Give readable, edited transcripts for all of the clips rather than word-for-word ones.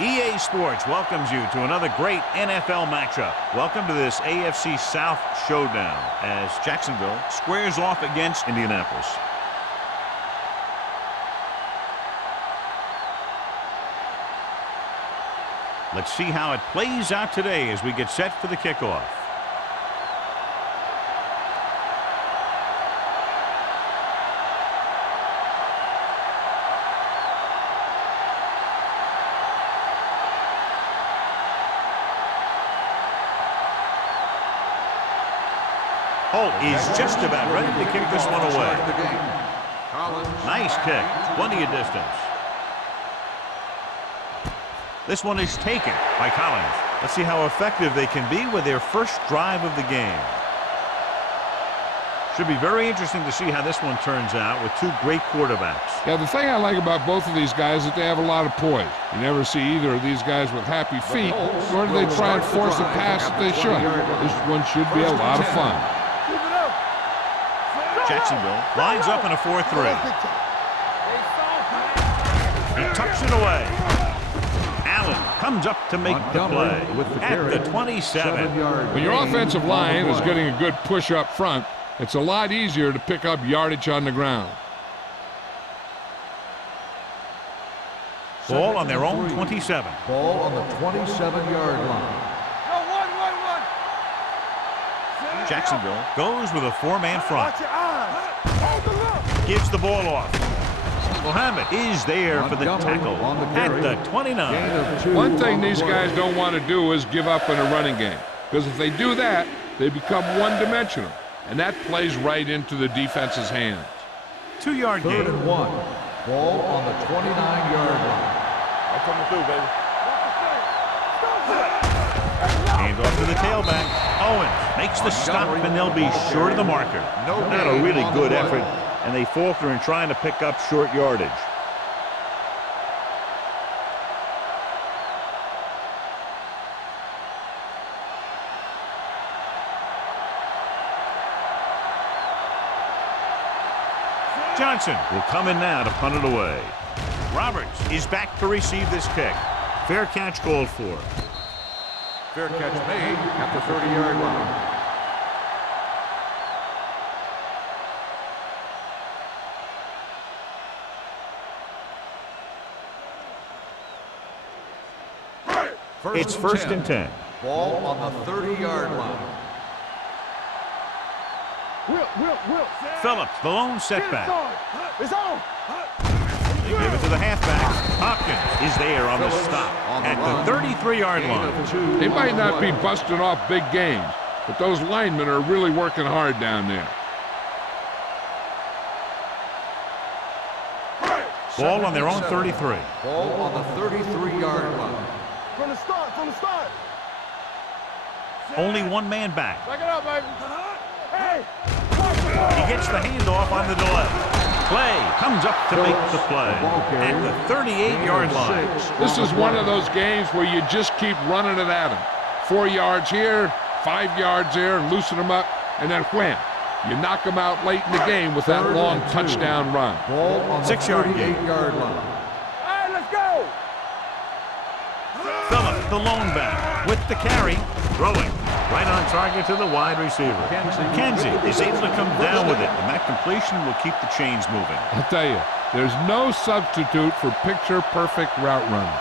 EA Sports welcomes you to another great NFL matchup. Welcome to this AFC South showdown as Jacksonville squares off against Indianapolis. Let's see how it plays out today as we get set for the kickoff. Holt is just about ready to kick this one away. Nice kick. Plenty of distance. This one is taken by Collins. Let's see how effective they can be with their first drive of the game. Should be very interesting to see how this one turns out with two great quarterbacks. Yeah, the thing I like about both of these guys is that they have a lot of poise. You never see either of these guys with happy feet, nor do they try and force a pass that they should. This one should be a lot of fun. Jacksonville lines up in a 4-3. He tucks it away. Allen comes up to make the play at the 27. When your offensive line is getting a good push up front, it's a lot easier to pick up yardage on the ground. Ball on their own 27. Ball on the 27-yard line. Jacksonville goes with a four-man front. Gives the ball off. Muhammad is there for the tackle at the 29. One thing these guys don't want to do is give up in a running game, because if they do that, they become one-dimensional, and that plays right into the defense's hands. 2-yard gain. 3rd and 1. Ball on the 29-yard line. I'm coming through, baby. Hand off to the tailback. Owens makes the stop, and they'll be short of the marker. Not a really good effort, and they falter in trying to pick up short yardage. Johnson will come in now to punt it away. Roberts is back to receive this kick. Fair catch called for. Fair catch made at the 30-yard line. It's 1st and 10. Ball on the 30-yard line. Phillips, the lone setback. They give it to the halfback. Hopkins is there on the stop at the 33-yard line. They might not be busting off big games, but those linemen are really working hard down there. Ball on their own 33. Ball on the 33-yard line. From the start. Only one man back. Back it up, baby. Hey! He gets the handoff on the delay. Clay comes up to make the play at the 38-yard line. This is one of those games where you just keep running it at them. 4 yards here, 5 yards there, loosen them up, and then wham. You knock them out late in the game with that long touchdown run. Ball on the 6-yard gain. 38-yard line. All right, let's go. Phillips, the lone back, with the carry, throwing right on target to the wide receiver. Kenzie is able to come down with it, and that completion will keep the chains moving. I'll tell you, there's no substitute for picture-perfect route running.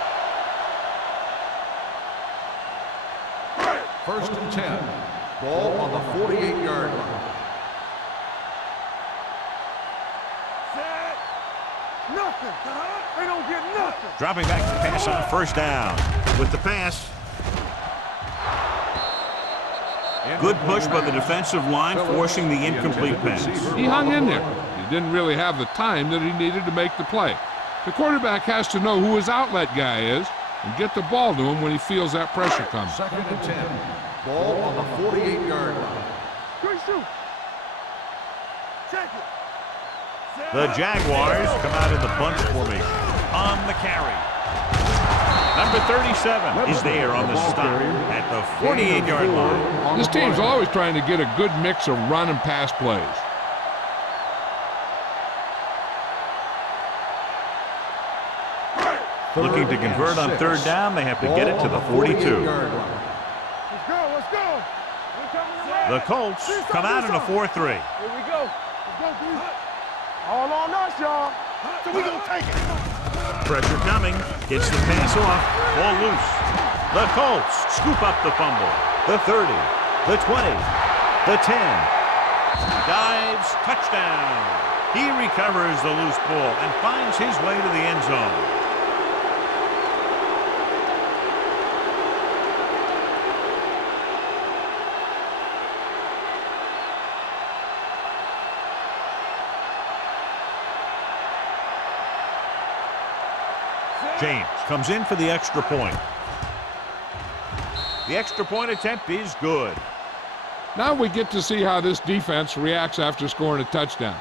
1st and 10. Ball on the 48-yard line. Nothing. They don't get nothing. Dropping back to pass on 1st down. With the pass. Good push by the defensive line, forcing the incomplete pass. He hung in there. He didn't really have the time that he needed to make the play. The quarterback has to know who his outlet guy is and get the ball to him when he feels that pressure coming. 2nd and 10. Ball on the 48-yard line. Good shoot. Check it. The Jaguars come out in the bunch formation on the carry. Number 37 is there on the stop at the 48-yard line. This team's always trying to get a good mix of run and pass plays. Looking to convert on third down. They have to get it to the 42. Let's go, let's go. The Colts come out in a 4-3. Here we go. Let's go, dude. All on us, y'all. So we gonna take it. Pressure coming. Gets the pass off. Ball loose. The Colts scoop up the fumble. The 30. The 20. The 10. Dives. Touchdown. He recovers the loose ball and finds his way to the end zone. James comes in for the extra point. The extra point attempt is good. Now we get to see how this defense reacts after scoring a touchdown.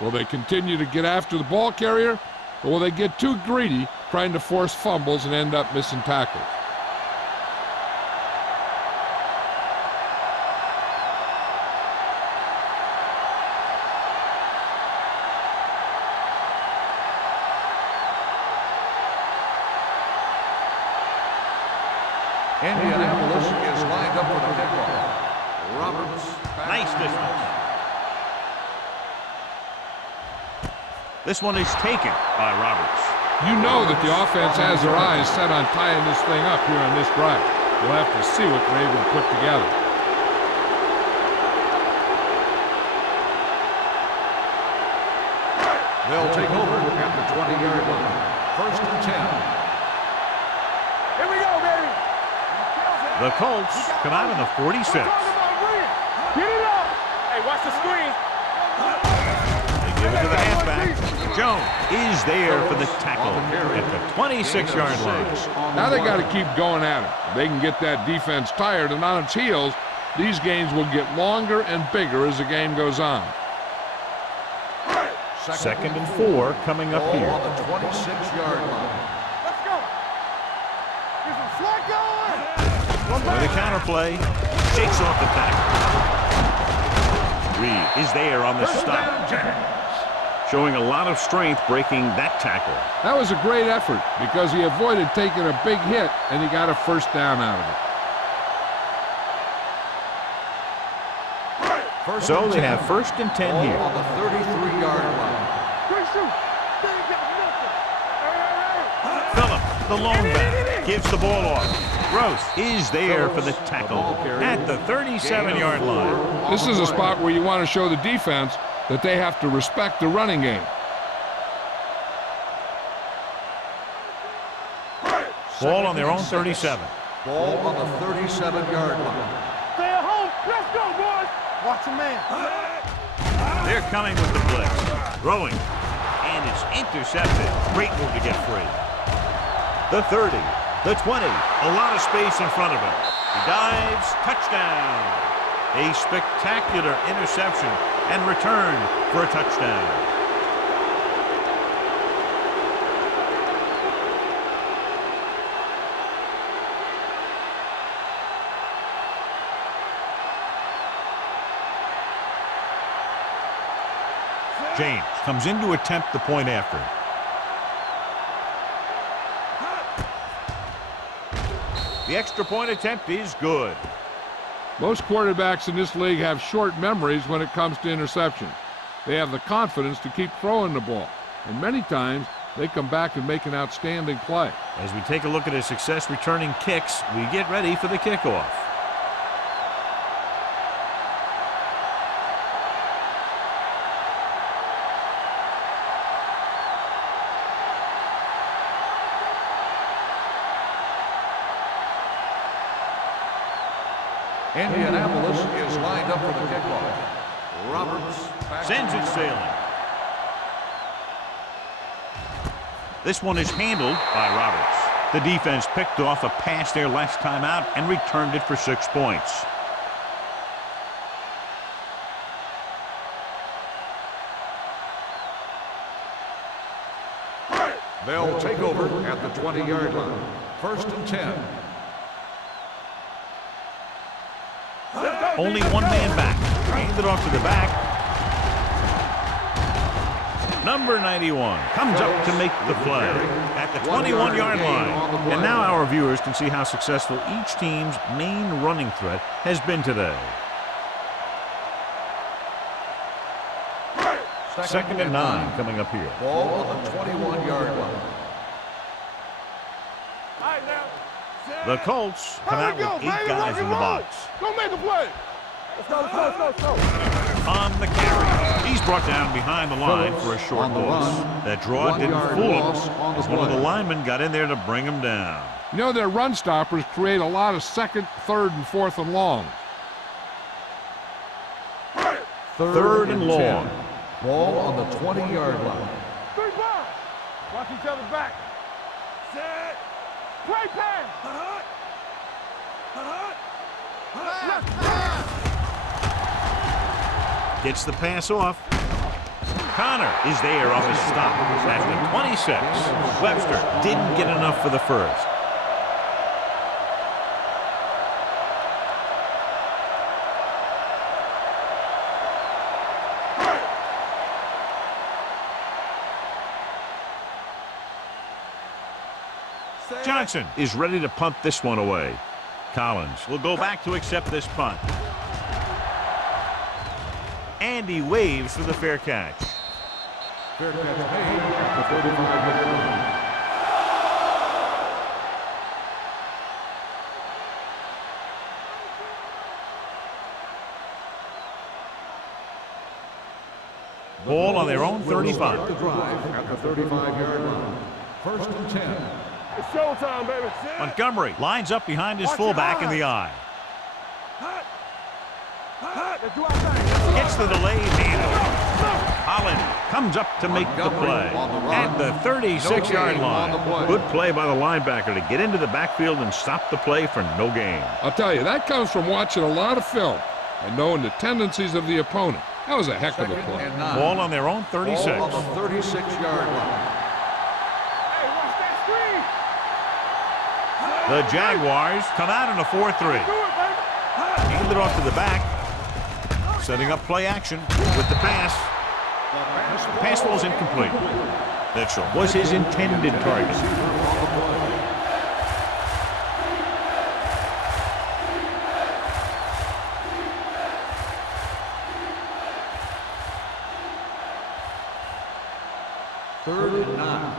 Will they continue to get after the ball carrier, or will they get too greedy trying to force fumbles and end up missing tackles? Indianapolis is lined up for the kickoff. Roberts. Nice distance. This one is taken by Roberts. You know that the offense has their eyes set on tying this thing up here on this drive. We'll have to see what they're able to put together. They'll take over at the 20-yard line. First and 10. Here we go, baby. The Colts come out in the 46. Get it up. Hey, watch the screen. They give it to the halfback. Jones is there for the tackle at the 26-yard line. Now they got to keep going at it. If they can get that defense tired and on its heels, these games will get longer and bigger as the game goes on. Second and 4 coming up here. On the 26-yard line. Let's go. Get some slack going. With the counterplay, shakes off the tackle. Reed is there on the stop. Showing a lot of strength breaking that tackle. That was a great effort because he avoided taking a big hit and he got a first down out of it. So they have first and 10 here. On the 33-yard line. Great shoot. They ain't got nothing. Hey, Phillip, the lone back, gives the ball off. Gross is there for the tackle at the 37-yard line. This is a spot where you want to show the defense that they have to respect the running game. Ball on their own 37. Ball on the 37-yard line. Stay at home. Let's go, boys. Watch a man. They're coming with the blitz. Throwing. And it's intercepted. Great move to get free. The 30. The 20. A lot of space in front of him. He dives. Touchdown. A spectacular interception and return for a touchdown. James comes in to attempt the point after. The extra point attempt is good. Most quarterbacks in this league have short memories when it comes to interceptions. They have the confidence to keep throwing the ball, and many times they come back and make an outstanding play. As we take a look at his success returning kicks, we get ready for the kickoff. Indianapolis is lined up for the kickoff. Roberts Sends it sailing. This one is handled by Roberts. The defense picked off a pass their last time out and returned it for 6 points. They'll take over at the 20-yard line. First and 10. Only one man back. Hand it off to the back. Number 91 comes up to make the play at the 21-yard line. And now our viewers can see how successful each team's main running threat has been today. Second and 9 coming up here. Ball on the 21-yard line. The Colts come out with 8 guys in the box. Go make a play. Let's go, let's go. On the carry, he's brought down behind the line for a short loss. That draw didn't fool him, as one of the linemen got in there to bring him down. You know, their run stoppers create a lot of second, third, and fourth and long. Third and long. Ball on the 20-yard line. 3 balls. Watch each other back. Set. Play pass. Gets the pass off. Connor is there on the stop at the 26. Webster didn't get enough for the first. Johnson is ready to punt this one away. Collins will go back to accept this punt. And he waves for the fair catch. Fair catch made at the 35-yard line. Ball on their own 35. The drive at the 35-yard line. First and 10. It's showtime, baby. Montgomery lines up behind his fullback in the eye. Let's do our thing. Gets the delayed handoff. Holland comes up to make the play at the 36-yard line. Good play by the linebacker to get into the backfield and stop the play for no gain. I'll tell you, that comes from watching a lot of film and knowing the tendencies of the opponent. That was a heck of a play. Ball on their own 36. Ball on the 36-yard line. Hey, watch that screen. The Jaguars come out in a 4-3. Do it, baby. Hand it off to the back. Setting up play action with the pass. The pass ball's incomplete. Mitchell was his intended target. Third and 9.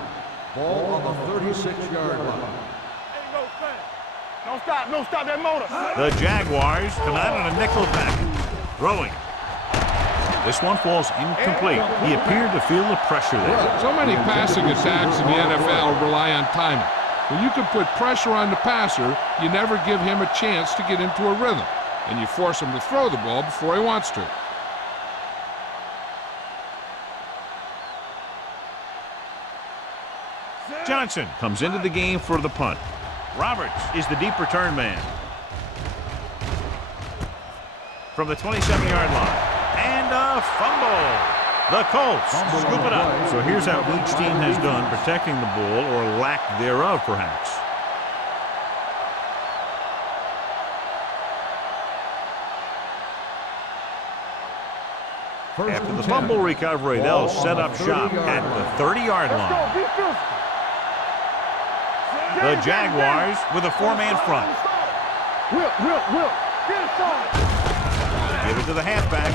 Ball on the 36-yard line. Ain't no thing. Don't stop that motor. The Jaguars come out in a nickel package. Throwing. This one falls incomplete. He appeared to feel the pressure there. So many passing attacks in the NFL rely on timing. When you can put pressure on the passer, you never give him a chance to get into a rhythm, and you force him to throw the ball before he wants to. Johnson comes into the game for the punt. Roberts is the deep return man. From the 27-yard line. And a fumble. The Colts scoop it up. So here's how each team has done protecting the ball, or lack thereof, perhaps. After the fumble recovery, they'll set up shop at the 30-yard line. Let's go. Be physical. The Jaguars with a 4-man front. Whip. Get it started. Give it to the halfback.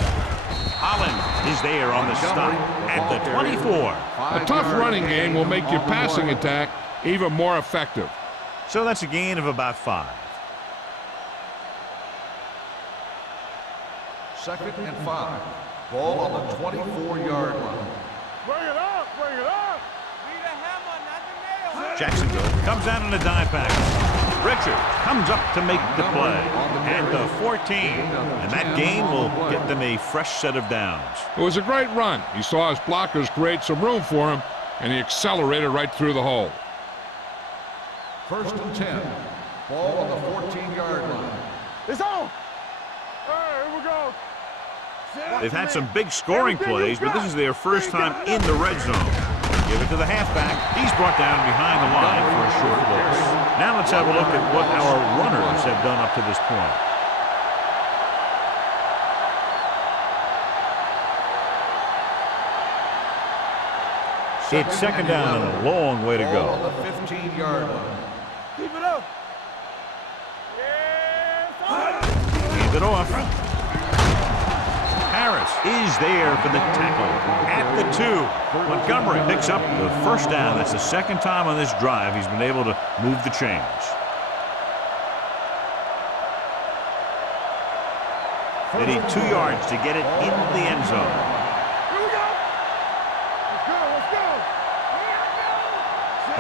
Holland is there on the stop at the 24. A tough running game will make your passing attack even more effective. So that's a gain of about 5. Second and 5. Ball on the 24-yard line. Bring it up. Jacksonville comes out in a dime package. Richard comes up to make the play at the 14. And that gain will get them a fresh set of downs. It was a great run. He saw his blockers create some room for him, and he accelerated right through the hole. First and 10. Ball on the 14-yard line. It's on. Hey, here we go. They've had some big scoring plays, but this is their first time in the red zone. Give it to the halfback. He's brought down behind the line for a short loss. Now let's have a look at what our runners have done up to this point. It's second down and a long way to Ball on go. the 15-yard line. Keep it up. Hand it off. Harris is there for the tackle at the 2. Montgomery picks up the first down. That's the second time on this drive he's been able to move the chains. They need 2 yards to get it into the end zone. Here we go. Let's go. Let's go.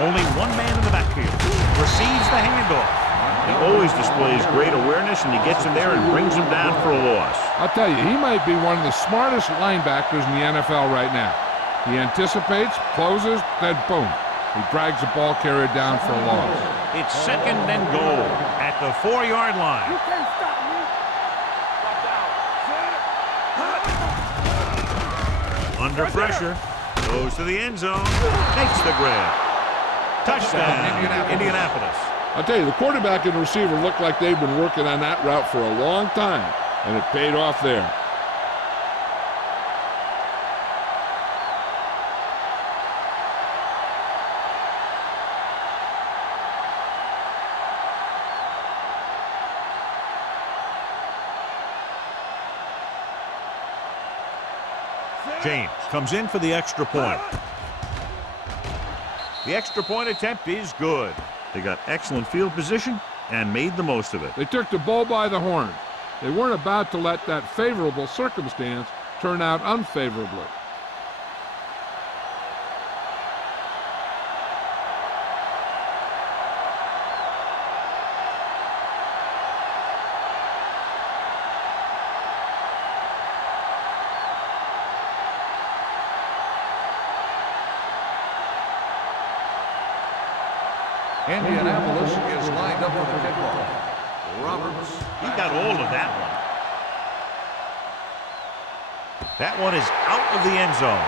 Only one man in the backfield. Receives the handoff. He always displays great awareness, and he gets him there and brings him down for a loss. I'll tell you, he might be one of the smartest linebackers in the NFL right now. He anticipates, closes, then boom. He drags the ball carrier down for a loss. It's second and goal at the 4-yard line. You can't stop me. Under pressure. Goes to the end zone. Makes the grab. Touchdown, Indianapolis. I'll tell you, the quarterback and the receiver look like they've been working on that route for a long time, and it paid off there. James comes in for the extra point. The extra point attempt is good. They got excellent field position and made the most of it. They took the bull by the horn. They weren't about to let that favorable circumstance turn out unfavorably. Indianapolis is lined up for the kickoff. Roberts. He got all of that one. That one is out of the end zone.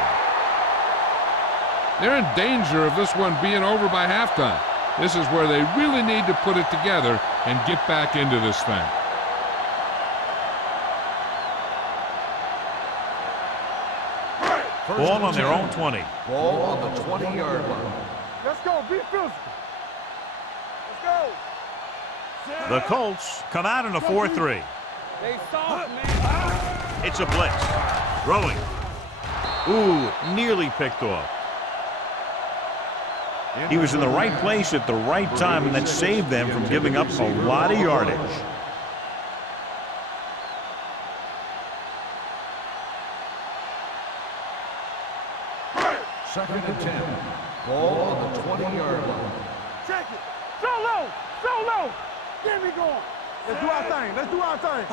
They're in danger of this one being over by halftime. This is where they really need to put it together and get back into this thing. Ball on their own 20. Ball on the 20-yard line. Let's go. Be physical. Let's go. The Colts come out in a 4-3. They soft, man. It's a blitz. Throwing. Ooh, nearly picked off. He was in the right place at the right time, and that saved them from giving up a lot of yardage. Second and 10. Ball on the 20-yard line. Check it. So low. So low. Get me going. Let's do our thing. Let's do our thing.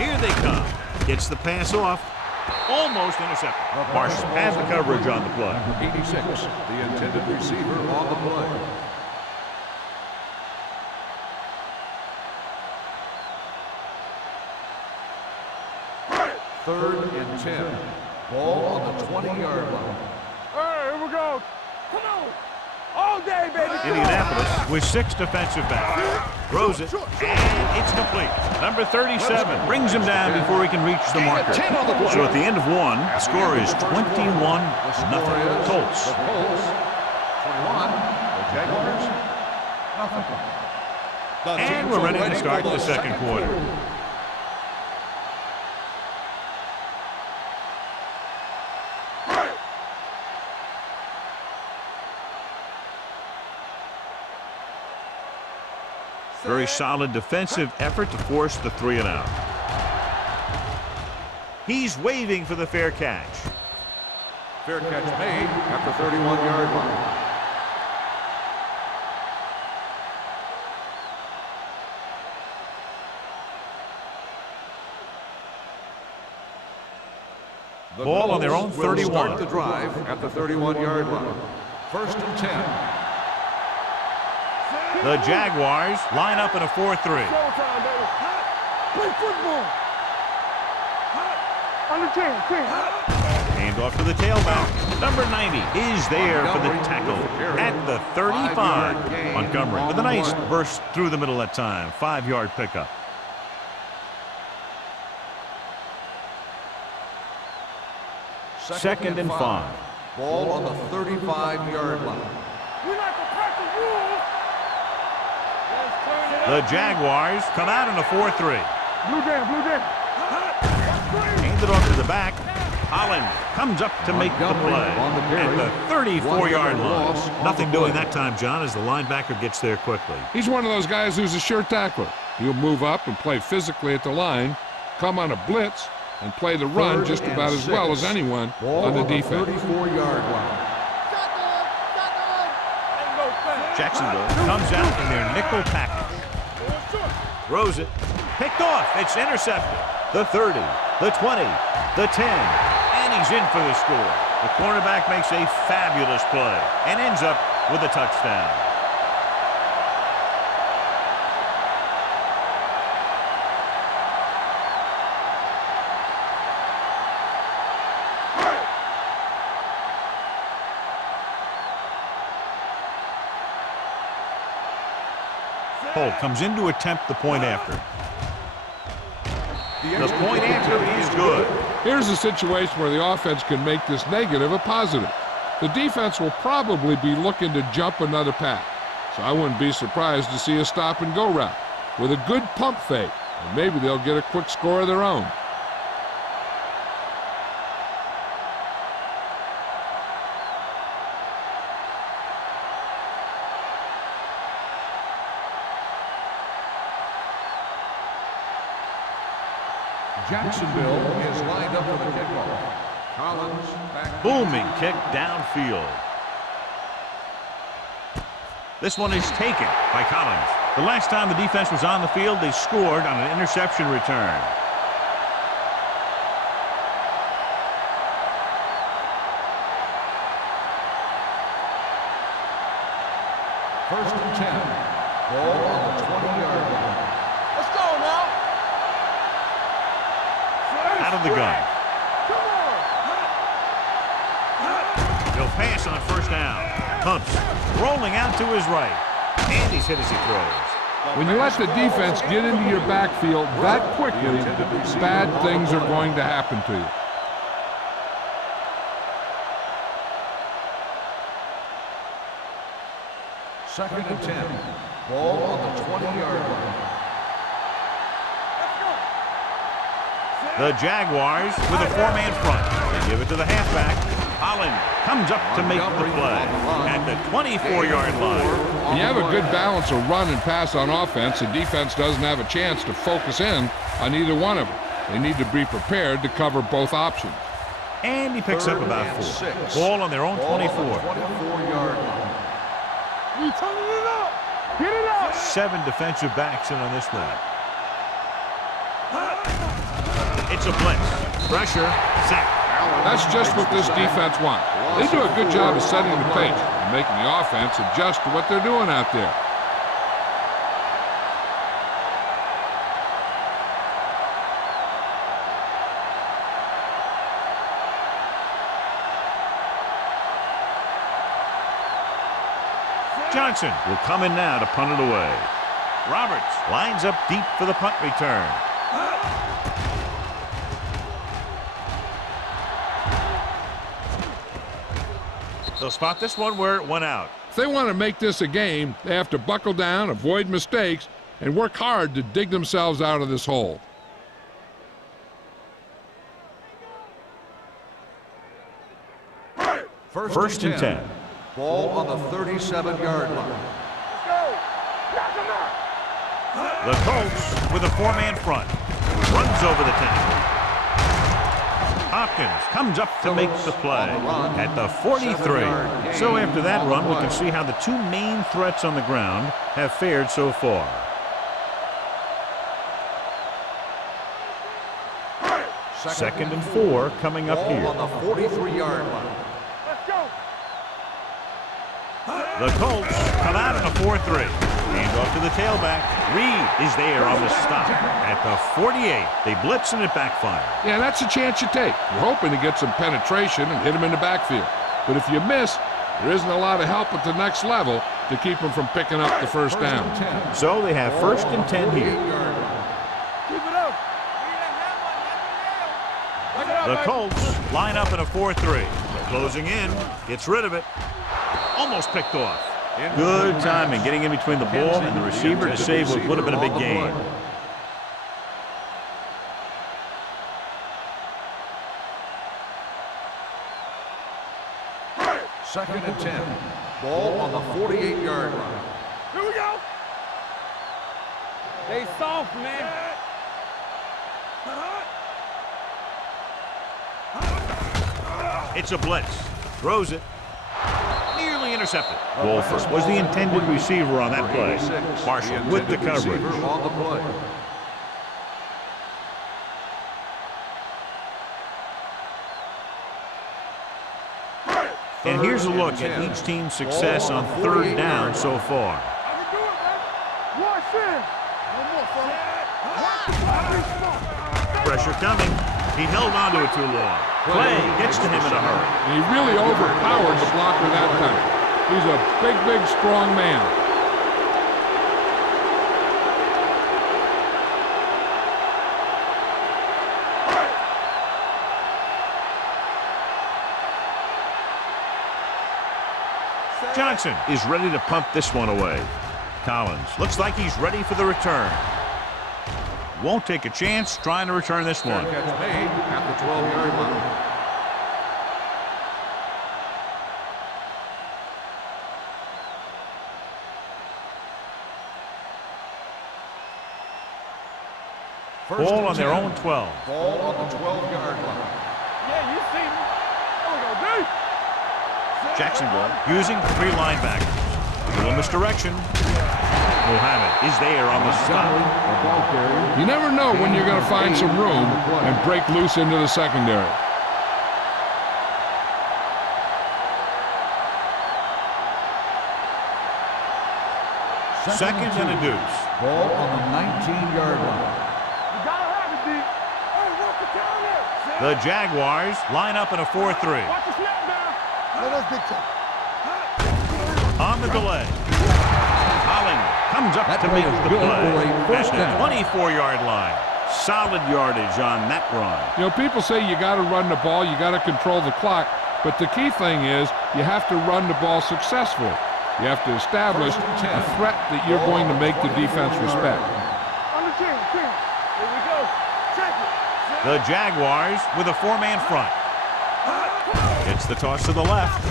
Here they come. Gets the pass off. Almost intercepted. Marsh has the coverage on the play. 86, the intended receiver on the play. Third and 10. Ball on the 20-yard line. All right, here we go. Come on. All day, baby. Indianapolis with 6 defensive backs. Throws it, and it's complete. Number 37 brings him down before he can reach the marker. So at the end of one, the score is 21-0 Colts. The Colts, 21. The Jaguars, nothing. And we're ready to start the second quarter. Very solid defensive effort to force the 3 and out. He's waving for the fair catch. Fair catch made at the 31-yard line. The Ball on their own Colts will 31. Start the drive at the 31-yard line. First and 10. The Jaguars line up in a 4-3. Showtime, baby. Play football. Under 10, 10. Hand off to the tailback. Number 90 is there for the tackle at the 35. Montgomery with a nice burst through the middle that time. 5-yard pickup. Second and 5. Ball on the 35-yard line. We like to practice rules. The Jaguars come out in a 4-3. Blue jam, blue jam. Hand it off to the back. Holland comes up to make the play at the 34-yard line. Nothing doing that time, John, as the linebacker gets there quickly. He's one of those guys who's a sure tackler. He'll move up and play physically at the line, come on a blitz, and play the run just about as well as anyone on the defense. 34-yard line. Jacksonville comes out in their nickel package. Throws it. Picked off. It's intercepted. The 30, the 20, the 10, and he's in for the score. The cornerback makes a fabulous play and ends up with a touchdown. Holt comes in to attempt the point after. The point after is good. Here's a situation where the offense can make this negative a positive. The defense will probably be looking to jump another pass, so I wouldn't be surprised to see a stop-and-go route with a good pump fake, and maybe they'll get a quick score of their own. Jacksonville is lined up for the kickoff. Collins back. Booming kick downfield. This one is taken by Collins. The last time the defense was on the field, they scored on an interception return. First and 10. Ball on the 20-yard line. Let's go now. Out of the gun. Come on. He'll pass on first down. Pumps. Rolling out to his right. And he's hit as he throws. When you let the defense get into your backfield that quickly, bad things are going to happen to you. Second and 10. Ball on the 20-yard line. The Jaguars with a four-man front. They give it to the halfback. Holland comes up to make the play at the 24-yard line. When you have a good balance of run and pass on offense, the defense doesn't have a chance to focus in on either one of them. They need to be prepared to cover both options. And he picks up about 4. Ball on their own 24. 24-yard line. We turning it up. Get it up. 7 defensive backs in on this one. It's a blitz. Pressure. Sack. That's just what this defense wants. They do a good job of setting the pace and making the offense adjust to what they're doing out there. Johnson will come in now to punt it away. Roberts lines up deep for the punt return. They'll spot this one where it went out. If they want to make this a game, they have to buckle down, avoid mistakes, and work hard to dig themselves out of this hole. First and 10. Ball on the 37-yard line. Let's go. Knock him out. The Colts with a four-man front. Runs over the tackle. Hopkins comes up to make the play at the 43. So after that run, we can see how the two main threats on the ground have fared so far. Second and 4 coming up here. On the 43-yard line. Let's go. The Colts come out in a 4-3. Hand off to the tailback. Reed is there on the stop at the 48. They blitz and it backfires. Yeah, that's a chance you take. You're hoping to get some penetration and hit them in the backfield. But if you miss, there isn't a lot of help at the next level to keep them from picking up the first down. So they have first and 10 here. Keep it up. The Colts line up in a 4-3. Closing in. Gets rid of it. Almost picked off. Good timing getting in between the ball and the receiver to save what would have been a big gain. Second and 10. Ball on the 48-yard line. Here we go. They soft, man. It's a blitz. Throws it. Nearly intercepted. Wolford was the intended receiver on that play. Marshall with the coverage. On the play. And here's a look at each team's success on third down so far. Pressure coming. He held on to it too long. Play gets to him in a hurry. And he really overpowered the blocker that time. He's a big, big, strong man. Johnson is ready to punt this one away. Collins looks like he's ready for the return. Won't take a chance trying to return this one. Catch made at the 12-yard line. Ball on their own 12. Ball on the 12-yard line. Yeah, you see me. There we go, dude. Jacksonville using 3 linebackers. A little misdirection. Muhammad is there on the stop. You never know when you're going to find some room and break loose into the secondary. Second and a deuce. Ball on the 19-yard line. You gotta have it, D. Hey, work the counter. The Jaguars line up in a 4-3. Watch the snap now. Let us dictate. On the delay. Holland comes up to make the play at the 24-yard line. Solid yardage on that run. You know, people say you got to run the ball, you got to control the clock, but the key thing is you have to run the ball successfully. You have to establish a threat that you're going to make the defense respect. On the 10. Here we go. Check it. The Jaguars with a 4-man front. It's the toss to the left.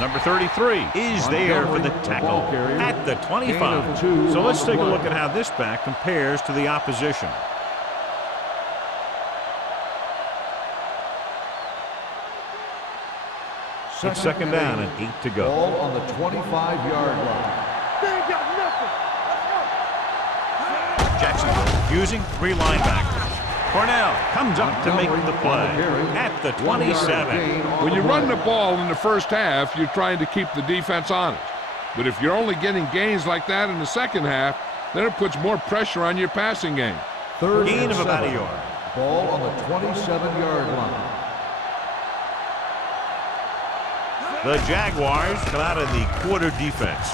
Number 33 is there for the tackle at the 25. So let's take a look at how this back compares to the opposition. It's second down and 8 to go. Ball on the 25-yard line. They ain't got nothing. Jacksonville using 3 linebackers. Cornell comes up to make the play at the 27. When you run the ball in the first half, you're trying to keep the defense honest. But if you're only getting gains like that in the second half, then it puts more pressure on your passing game. Third Gain and of about a 7. yard. Ball on the 27-yard line. The Jaguars come out of the quarter defense.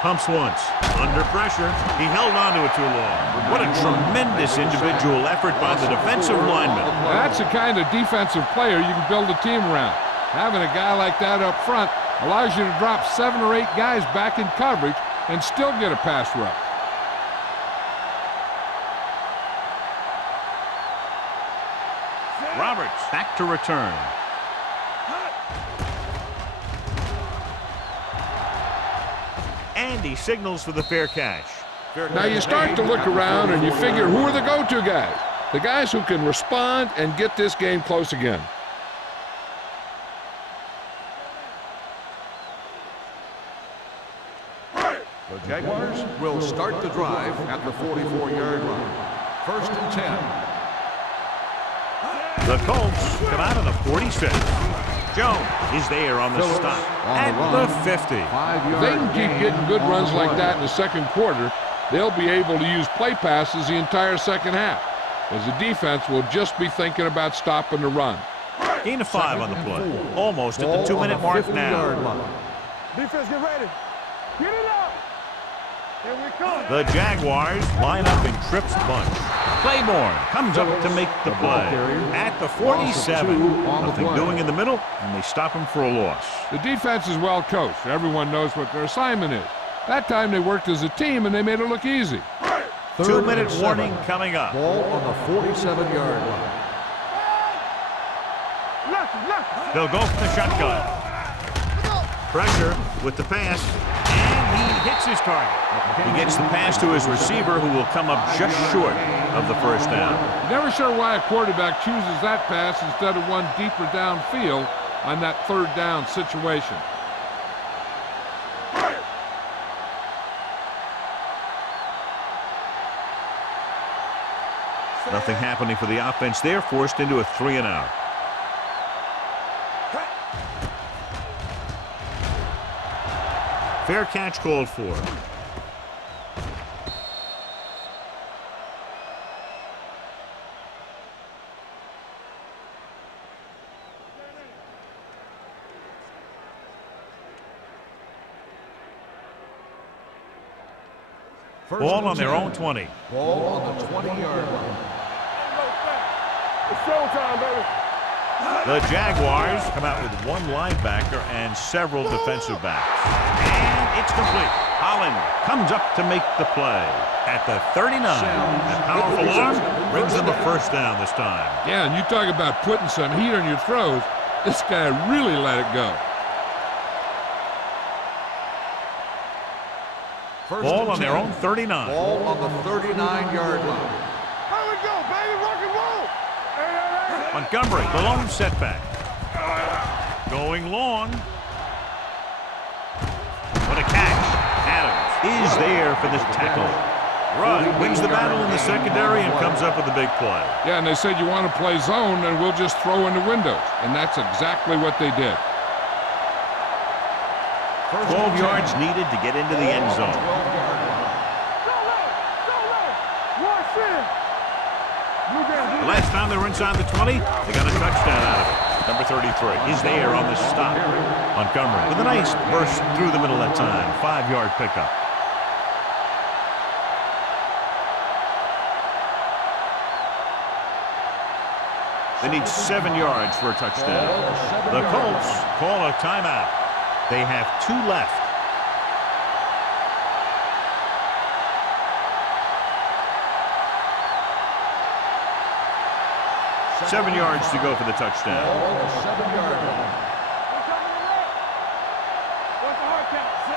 Pumps once. Under pressure. He held on to it too long. What a tremendous individual effort by the defensive lineman. That's the kind of defensive player you can build a team around. Having a guy like that up front allows you to drop 7 or 8 guys back in coverage and still get a pass rush. Roberts back to return. And he signals for the fair catch. Now you start to look around and you figure, who are the go-to guys? The guys who can respond and get this game close again. The Jaguars will start the drive at the 44-yard line. First and 10. The Colts come out of the 46. Jones is there on the stop at the 50. If they can keep getting good runs like that in the second quarter, they'll be able to use play passes the entire second half, as the defense will just be thinking about stopping the run. Gain of 5 on the play. Almost at the 2-minute mark now. Defense, get ready. Get it up. Here we come. The Jaguars line up in trips bunch. Claiborne comes up to make the play. At the 47, nothing doing in the middle, and they stop him for a loss. The defense is well coached. Everyone knows what their assignment is. That time they worked as a team, and they made it look easy. 2-minute warning coming up. Ball on the 47-yard line. They'll go from the shotgun. Pressure with the pass, and he hits his target. He gets the pass to his receiver, who will come up just short of the first down. Never sure why a quarterback chooses that pass instead of one deeper downfield on that third down situation. Nothing happening for the offense. They're forced into a 3-and-out. Fair catch called for. Ball on their own 20. Ball on the 20-yard line. It's showtime, baby. The Jaguars come out with one linebacker and several defensive backs. And it's complete. Holland comes up to make the play. At the 39, that powerful arm brings them a first down this time. Yeah, and you talk about putting some heat on your throws. This guy really let it go. Ball on their own 39. Ball on the 39-yard line. Here we go, baby. Rock and roll. Montgomery, the lone setback. Going long. What a catch. Adams is there for this tackle. Rudd wins the battle in the secondary and comes up with a big play. Yeah, and they said you want to play zone, and we'll just throw in the windows. And that's exactly what they did. 12 yards needed to get into the end zone. The last time they were inside the 20, they got a touchdown out of it. Number 33 is there on the stop. Montgomery with a nice burst through the middle that time. 5-yard pickup. They need 7 yards for a touchdown. The Colts call a timeout. They have 2 left. Seven yards to go for the touchdown.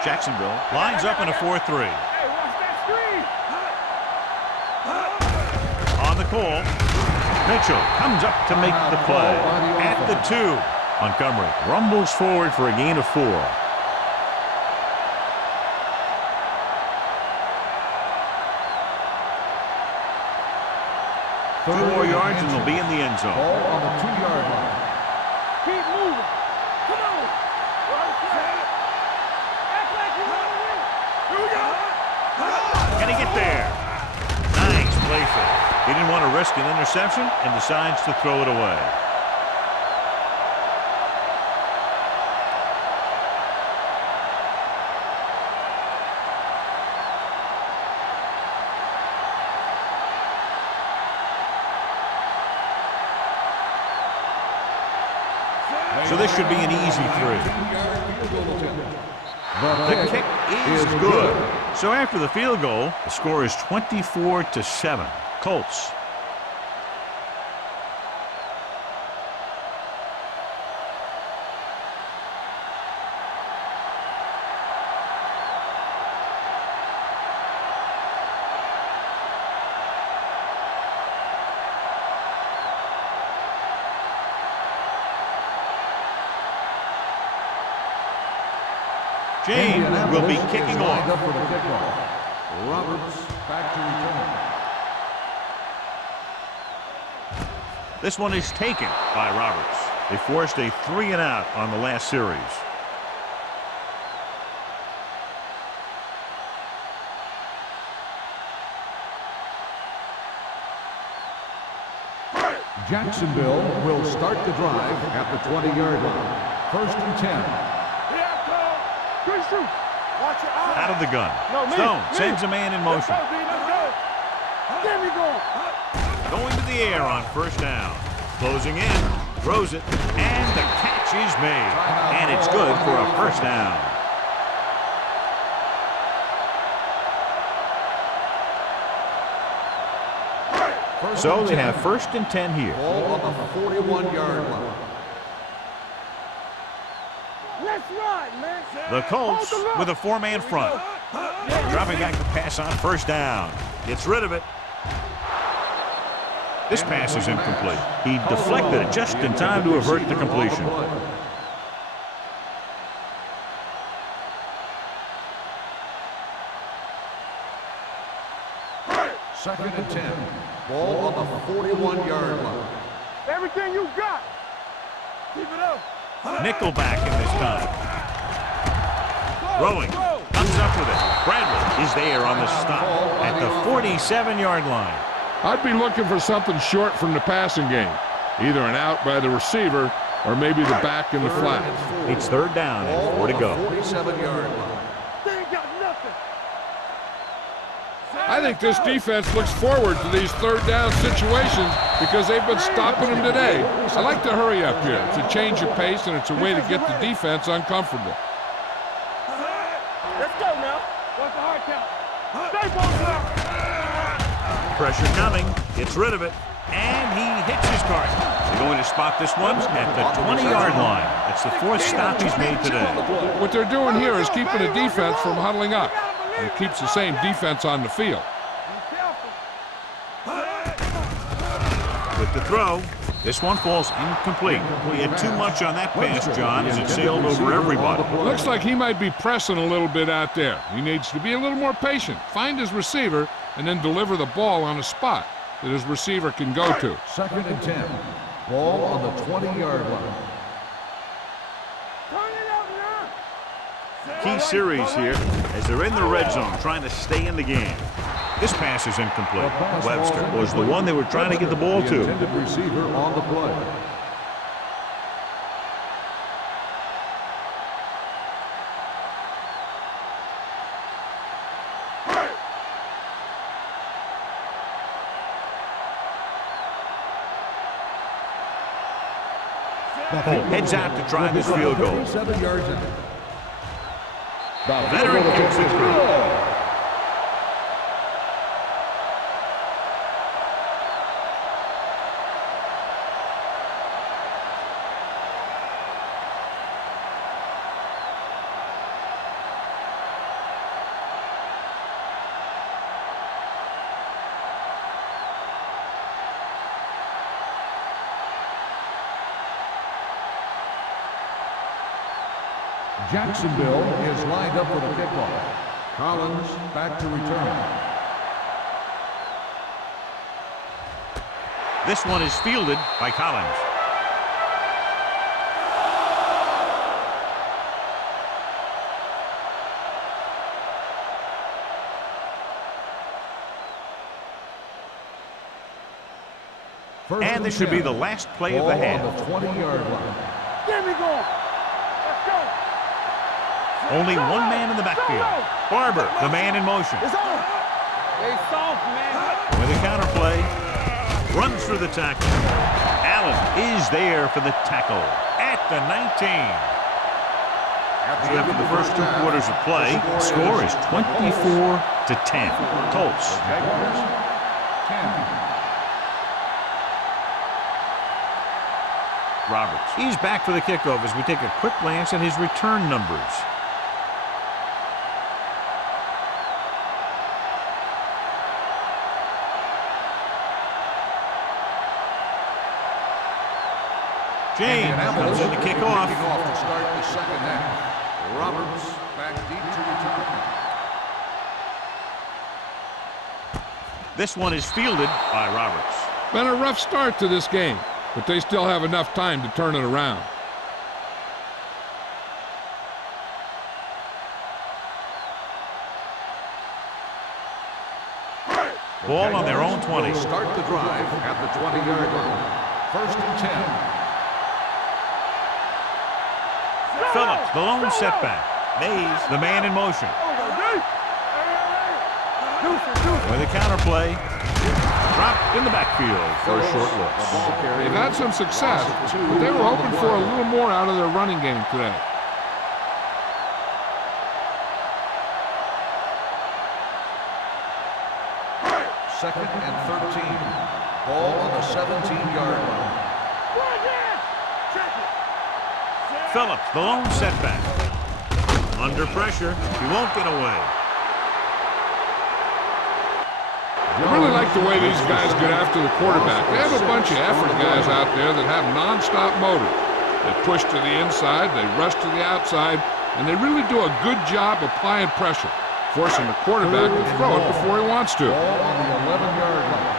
Jacksonville lines up in a 4-3. On the call, Mitchell comes up to make the play. At the 2, Montgomery rumbles forward for a gain of 4. Two more yards and they'll be in the end zone. Ball on the 2-yard line. Keep moving. Come on. Act like you want to win. Here we go. Can he get there? Nice play fake. He didn't want to risk an interception and decides to throw it away. So this should be an easy 3. The kick is good. So after the field goal, the score is 24-7. Colts. James will be kicking off. Up for the kickoff. Roberts back to return. This one is taken by Roberts. They forced a 3-and-out on the last series. Jacksonville will start the drive at the 20-yard line. 1st and 10. Good shoot. Watch your eyes. Out of the gun. No, me. Stone sends a man in motion. Let's go, D. Let's go. Get me going. Going to the air on first down. Closing in. Throws it. And the catch is made. And it's good for a first down. So they have 1st and 10 here. Ball on the 41-yard line. Let's ride, man. The Colts with a 4-man front. Dropping back to pass on first down. Gets rid of it. This pass is incomplete. He deflected it just in time to avert the completion. 2nd and 10. Ball on the 41-yard line. Everything you got. Keep it up. Nickelback in this time. Throwing. Comes up with it. Bradley is there on the stop at the 47-yard line. I'd be looking for something short from the passing game. Either an out by the receiver or maybe the back in the flat. It's 3rd down and 4 to go. 47-yard line. They ain't got nothing. I think this defense looks forward to these 3rd down situations because they've been stopping them today. I like to hurry up here. It's a change of pace, and it's a way to get the defense uncomfortable. Let's go now. What's the hard count? Stay posted up. Pressure coming. Gets rid of it. And he hits his target. They're going to spot this one at the 20-yard line. That's the 4th stop he's made today. What they're doing here is keeping the defense from huddling up. And it keeps the same defense on the field. With the throw, this one falls incomplete. He had too much on that pass, John, as it sailed over everybody. Looks like he might be pressing a little bit out there. He needs to be a little more patient, find his receiver, and then deliver the ball on a spot that his receiver can go to. 2nd and 10. Ball on the 20-yard line. Turn it up now. Key series here as they're in the red zone trying to stay in the game. This pass is incomplete. Webster was the one they were trying to get the ball to. Intended receiver on the play. Heads out to try this field goal. 7 yards in. Veteran kicks it through. Jacksonville is lined up for the kickoff. Collins back to return. This one is fielded by Collins. And this should be the last play of the half. On the 20-yard line. Get me going. Let's go. Only one man in the backfield. Barber, the man in motion. It's on. They soft, man. With a counter play, runs through the tackle. Allen is there for the tackle at the 19. After the first 2 quarters of play, the score is 24-10. Colts. Jaguars, 10. Roberts. He's back for the kickoff as we take a quick glance at his return numbers. James comes in to kick off. Kicking off to start the second half. Roberts back deep to return. This one is fielded by Roberts. Been a rough start to this game, but they still have enough time to turn it around. Ball on their own 20. Start the drive at the 20-yard line. 1st and 10. Phillips, the lone setback. Mays, the man in motion. Deuce. With a counterplay. Dropped in the backfield for a short loss. They've had some success, but they were hoping for a little more out of their running game today. Second and 13. Ball on the 17-yard line. Phillips, the lone setback. Under pressure, he won't get away. I really like the way these guys get after the quarterback. They have a bunch of effort guys out there that have nonstop motor. They push to the inside, they rush to the outside, and they really do a good job applying pressure, forcing the quarterback to throw it before he wants to. Ball on the 11-yard line.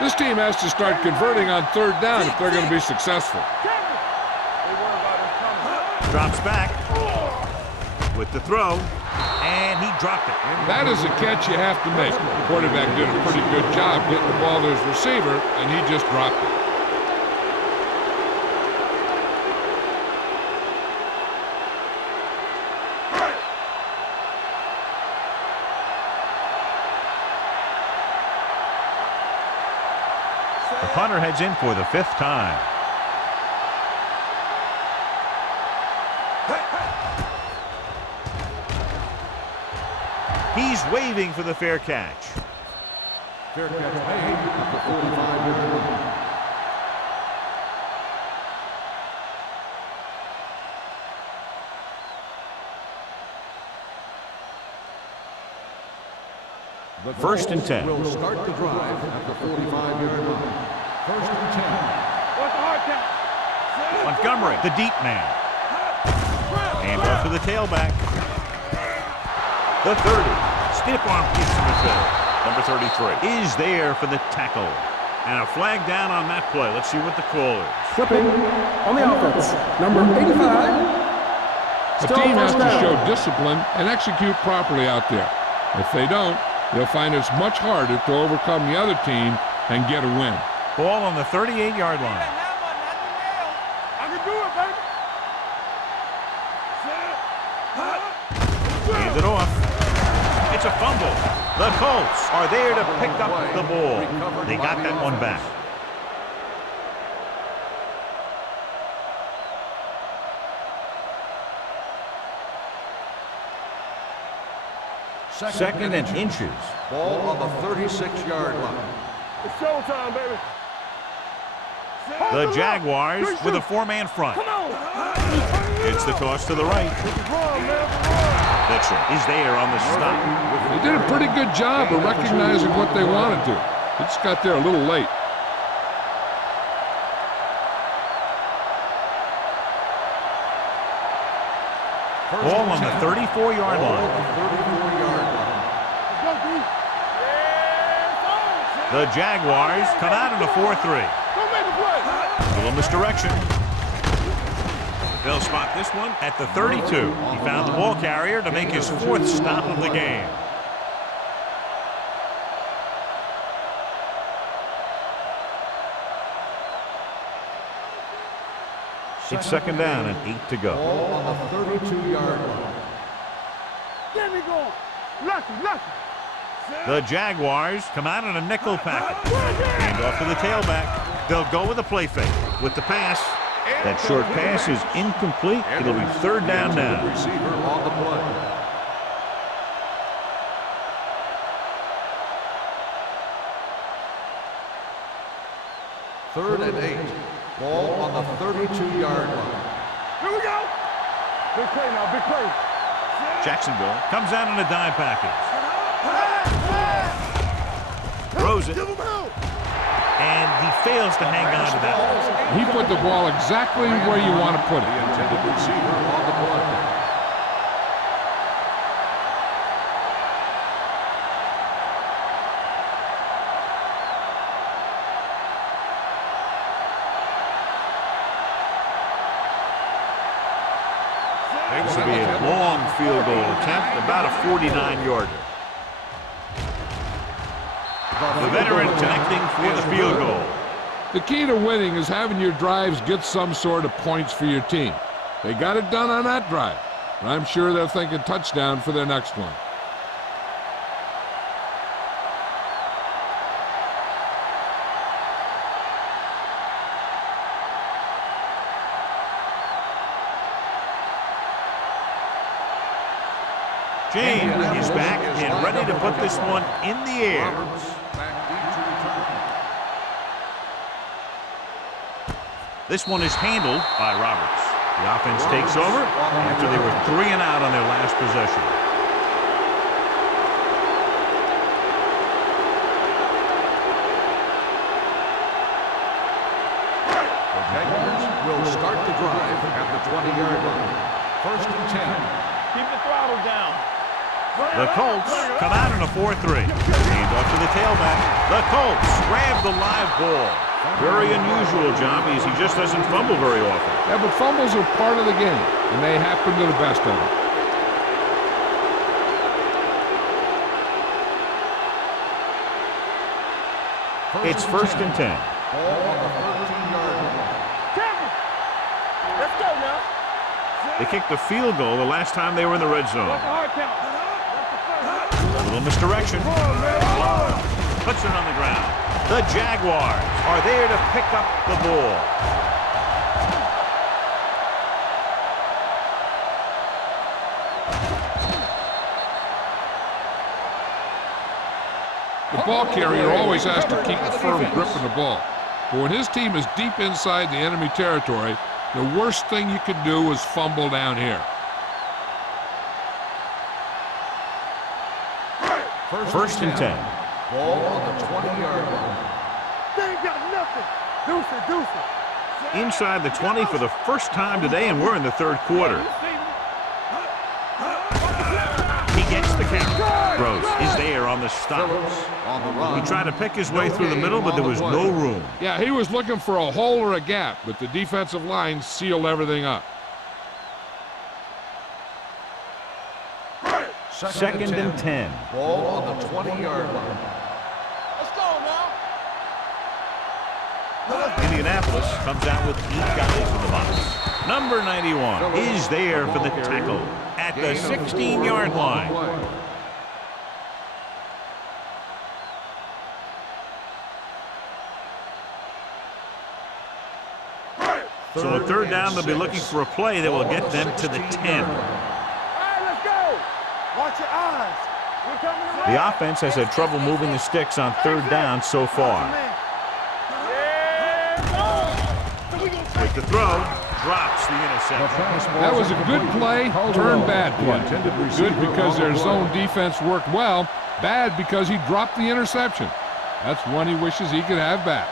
This team has to start converting on third down if they're going to be successful. Drops back with the throw, and he dropped it. That is a catch you have to make. The quarterback did a pretty good job getting the ball to his receiver, and he just dropped it. The punter heads in for the 5th time. He's waving for the fair catch. Fair catch made at the 45-yard line. The 1st and 10. Will start the drive at the 45-yard line. 1st and 10. What's the hard count? Montgomery, the deep man. And off to the tailback. The 30. Stiff arm keeps him at bay. Number 33 is there for the tackle. And a flag down on that play. Let's see what the call is. Flipping on the offense. Number 85. The team has to show discipline and execute properly out there. If they don't, they'll find it's much harder to overcome the other team and get a win. Ball on the 38-yard line. I can do it, baby. Hands it off. It's a fumble. The Colts are there to pick up the ball. They got that one back. Second and inches. Ball on the 36-yard line. It's showtime, baby. The Jaguars with a 4-man front. Come on. It's the toss to the right. Run, man. Mitchell is there on the stop. They did a pretty good job of recognizing what they wanted to. They just got there a little late. Ball on the 34-yard line. The Jaguars come out in a 4-3. Little misdirection. They'll spot this one at the 32. He found the ball carrier to make his 4th stop of the game. It's 2nd down and 8 to go. Ball on the 32-yard line. Get me going. Lucky. The Jaguars come out in a nickel package. Hand off to the tailback. They'll go with a play fake. With the pass. That short pass is incomplete. It'll be 3rd down now. Receiver on the play. Third and 8. Ball on the 32-yard line. Here we go. Big play now, big play. Jacksonville comes out in a dime package. Throws it. And he fails to hang on to that. He put the ball exactly where you want to put it. The intended receiver on the play. This will be a long field goal attempt, about a 49-yarder. The veteran connecting for the field goal. The key to winning is having your drives get some sort of points for your team. They got it done on that drive, and I'm sure they're thinking touchdown for their next one. James is back and ready to put this one in the air. This one is handled by Roberts. The offense takes over after they were 3 and out on their last possession. The Jaguars will start the drive at the 20-yard line. 1st and 10. Keep the throttle down. The Colts come out in a 4-3. Hand off to the tailback. The Colts grab the live ball. Very unusual job as he just doesn't fumble very often. Yeah, but fumbles are part of the game, and they happen to the best of them. It's 1st and 10. Ball on the 13-yard line. Let's go now. They kicked a field goal the last time they were in the red zone. What's the hard count? A little misdirection. Puts it on the ground. The Jaguars are there to pick up the ball. The ball carrier always has to keep a firm grip on the ball. But when his team is deep inside the enemy territory, the worst thing you can do is fumble down here. 1st and 10. Ball on the 20-yard line. They ain't got nothing. Deuce it. Inside the 20 for the first time today, and we're in the 3rd quarter. He gets the count. Gross is there on the stop. On the run. He tried to pick his way through the middle, but there was no room. Yeah, he was looking for a hole or a gap, but the defensive line sealed everything up. 2nd and 10. Ball on the 20-yard line. Let's go now. Indianapolis comes out with 8 guys in the box. Number 91 is there for the tackle at the 16-yard line. So a 3rd down, they'll be looking for a play that will get them to the 10. All right, let's go. Watch your eyes. We're coming around. The offense has had trouble moving the sticks on 3rd down so far. With the throw, drops the interception. That was a good play, turned bad play. Good because their zone defense worked well, bad because he dropped the interception. That's one he wishes he could have back.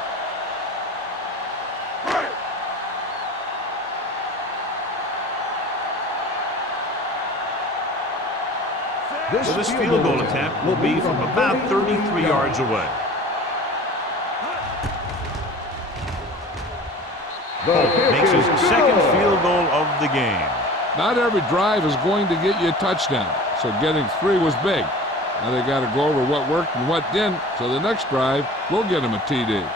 So this field goal attempt will be from about 33 yards away. Holt makes his 2nd field goal of the game. Not every drive is going to get you a touchdown, so getting 3 was big. Now they got to go over what worked and what didn't, so the next drive will get them a TD.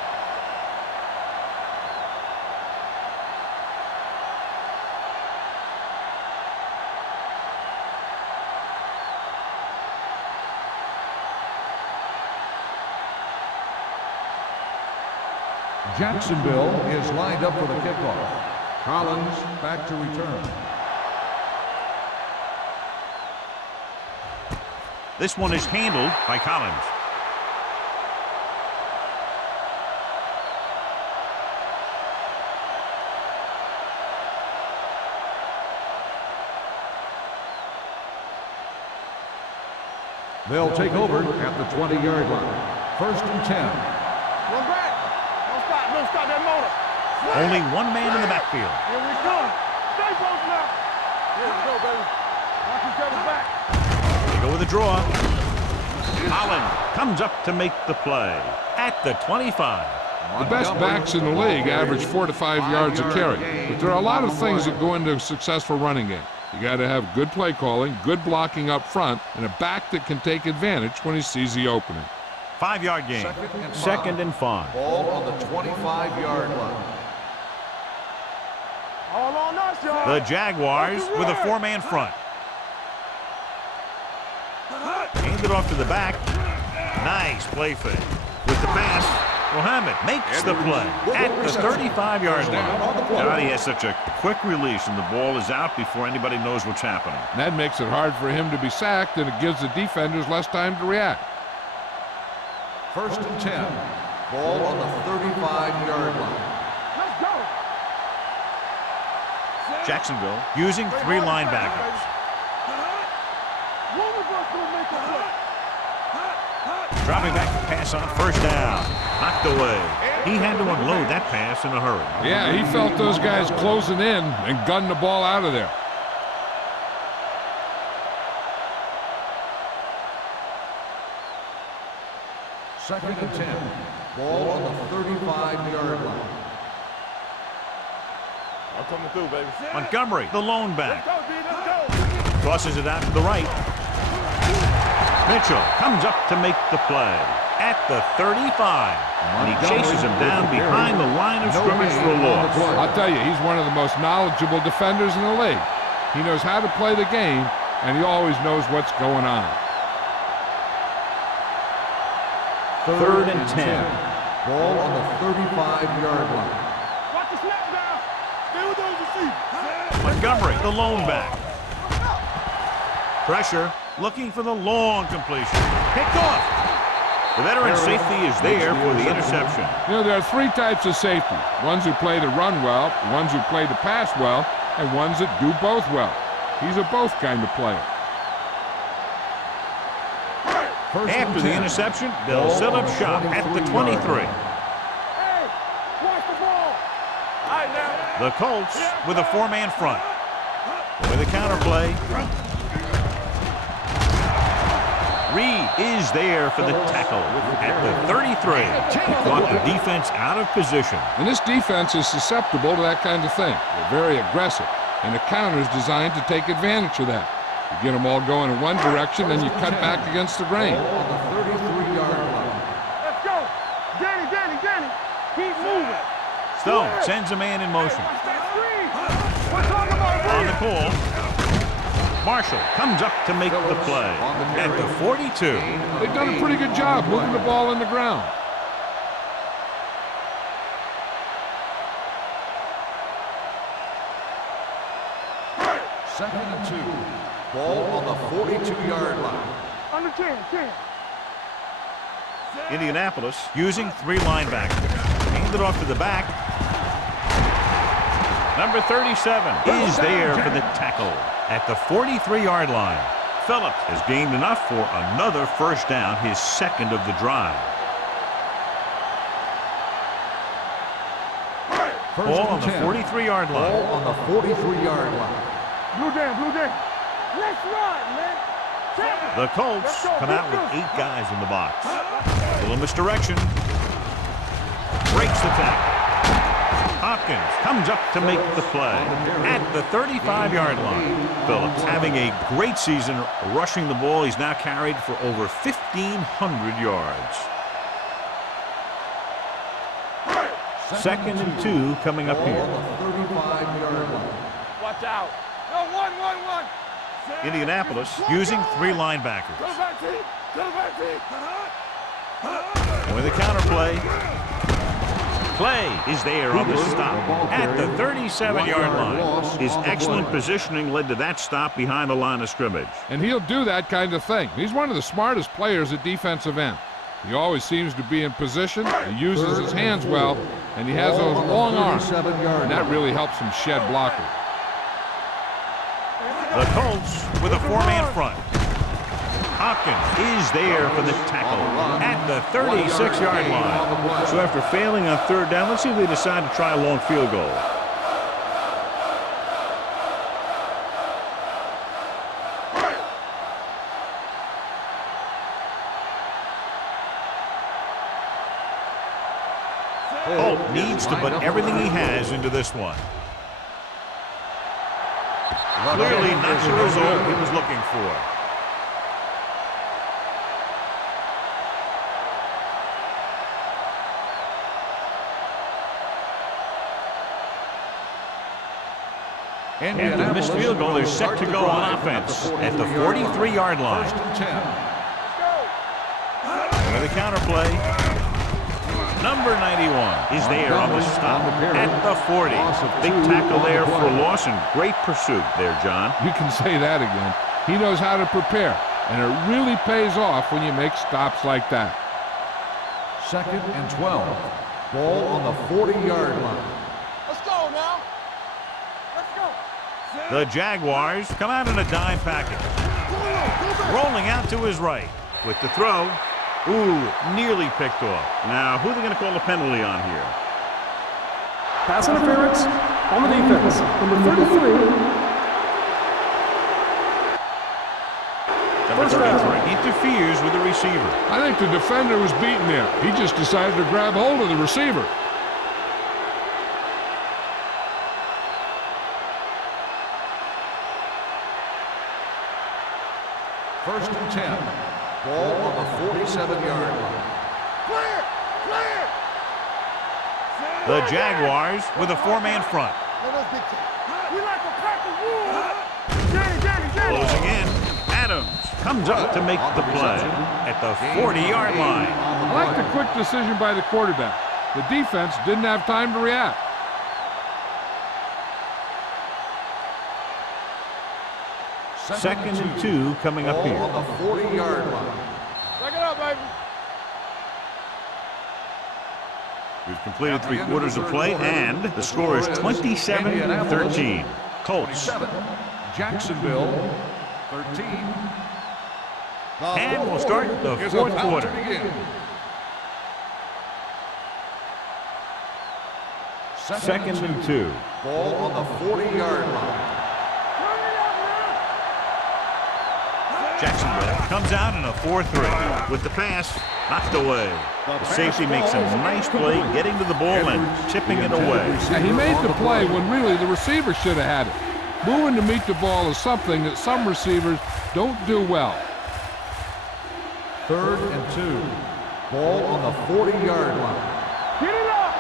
Jacksonville is lined up for the kickoff. Collins back to return. This one is handled by Collins. They'll take over at the 20-yard line. 1st and 10. Run back. Don't stop that motor. Only one man in the backfield. Here we come. Stay close now. Here we go, baby. Watch each other's back. They go with a draw. Collins comes up to make the play at the 25. The best backs in the league average 4 to 5 yards a carry, but there are a lot of things that go into a successful running game. You got to have good play calling, good blocking up front, and a back that can take advantage when he sees the opening. 5-yard gain. Second and 5. Ball on the 25-yard line. All on us, y'all. The Jaguars with a 4-man front. Handed off to the back. Nice play fake. With the pass, Mohammed makes the play at the 35-yard line. God, he has such a quick release, and the ball is out before anybody knows what's happening. And that makes it hard for him to be sacked, and it gives the defenders less time to react. First and 10. Ball on the 35-yard line. Let's go. Jacksonville using 3 linebackers. One of us will make a play. Dropping back to pass on first down. Knocked away. He had to unload that pass in a hurry. Yeah, he felt those guys closing in and gunned the ball out of there. Second and 10. Ball on the 35-yard line. I'm coming through, baby. Montgomery, the lone back. Let's go, D. Let's go. Tosses it out to the right. Mitchell comes up to make the play at the 35. And he chases him down behind the line of scrimmage for a loss. I'll tell you, he's one of the most knowledgeable defenders in the league. He knows how to play the game, and he always knows what's going on. Third and 10. Ball on the 35-yard line. Watch the snap now. Stay with those receivers. Montgomery, the lone back. Pressure, looking for the long completion. Picked off. The veteran safety is there for the interception. You know, there are 3 types of safety. Ones who play to run well, ones who play to pass well, and ones that do both well. He's a both kind of player. After the interception, they'll set up shop at the 23. Hey, watch the ball. All right, now. The Colts with a 4-man front. With a counterplay. Reed is there for the tackle at the 33. He caught the defense out of position. And this defense is susceptible to that kind of thing. They're very aggressive, and the counter is designed to take advantage of that. You get them all going in one direction, then you cut back against the grain. On the 33-yard line. Let's go. Danny. Keep moving. Stone sends a man in motion. Watch that screen. We're talking about On the call, Marshall comes up to make the play at the 42. They've done a pretty good job moving the ball in the ground. Second and 2. Ball on the 42-yard line. under 10. Indianapolis using 3 linebackers. Handed off to the back. Number 37 is there for the tackle at the 43-yard line. Phillips has gained enough for another first down, his second of the drive. Ball on the 43-yard line. Ball on the 43-yard line. Blue down. Let's run, man. The Colts come out with 8 guys in the box. Little misdirection. Breaks the tackle. Hopkins comes up to make the play at the 35-yard line. Phillips having a great season rushing the ball. He's now carried for over 1,500 yards. Second and 2 coming up here. On the 35-yard line. Watch out. No, one. Indianapolis using 3 linebackers. Go back, T. With a counterplay. Clay is there on the stop at the 37-yard line. His excellent positioning led to that stop behind the line of scrimmage. And he'll do that kind of thing. He's one of the smartest players at defensive end. He always seems to be in position, he uses his hands well, and he has those long arms. And that really helps him shed blockers. The Colts with a 4-man front. Hopkins is there for the tackle at the 36-yard line. So after failing on third down, let's see if they decide to try a long field goal. Holt needs to put everything he has into this one. Clearly not the result he was looking for. After the missed field goal, they're set to go on offense at the 43-yard line. First and 10. With a counter play. Number 91 is there on the stop at the 40. Big tackle there for loss and great pursuit there, John. You can say that again. He knows how to prepare, and it really pays off when you make stops like that. Second and 12. Ball on the 40-yard line. Let's go now. Let's go. The Jaguars come out in a dime package. Rolling out to his right with the throw. Ooh, nearly picked off. Now, who are they going to call the penalty on here? Pass interference on the defense. Number 33. Number 33 interferes with the receiver. I think the defender was beaten there. He just decided to grab hold of the receiver. First and 10. Ball on the 47-yard line. Clear. Clear. The Jaguars with a four-man front. Let us dictate. We like a pack of wolves. Danny. Closing in. Adams comes up to make the play at the 40-yard line. I like the quick decision by the quarterback. The defense didn't have time to react. Second and 2 coming up here. On the 40-yard line. Check it out, baby. We've completed 3 quarters of play, and the score is 27-13. Colts. 27. Jacksonville, 13. And we'll start the Is fourth about quarter. to begin. Second and 2. Ball on the 40-yard line. Jacksonville comes out in a 4-3 with the pass knocked away. The safety makes a nice play getting to the ball and chipping it away. And he made the play when really the receiver should have had it. Moving to meet the ball is something that some receivers don't do well. Third and 2. Ball on the 40-yard line. Get it up.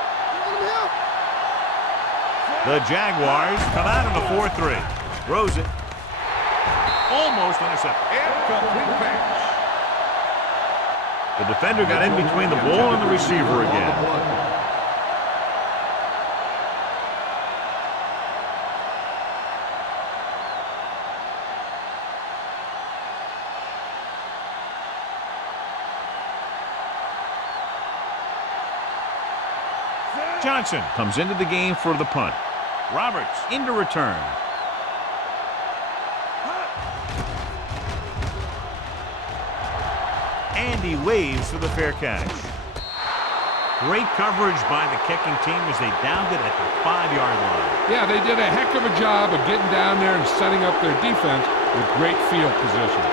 The Jaguars come out in a 4-3. Throws it. Almost intercepted. Incomplete pass. The defender got in between the ball and the receiver again. Johnson comes into the game for the punt. Roberts into return. And he waves for the fair catch. Great coverage by the kicking team as they downed it at the 5-yard line. Yeah, they did a heck of a job of getting down there and setting up their defense with great field position.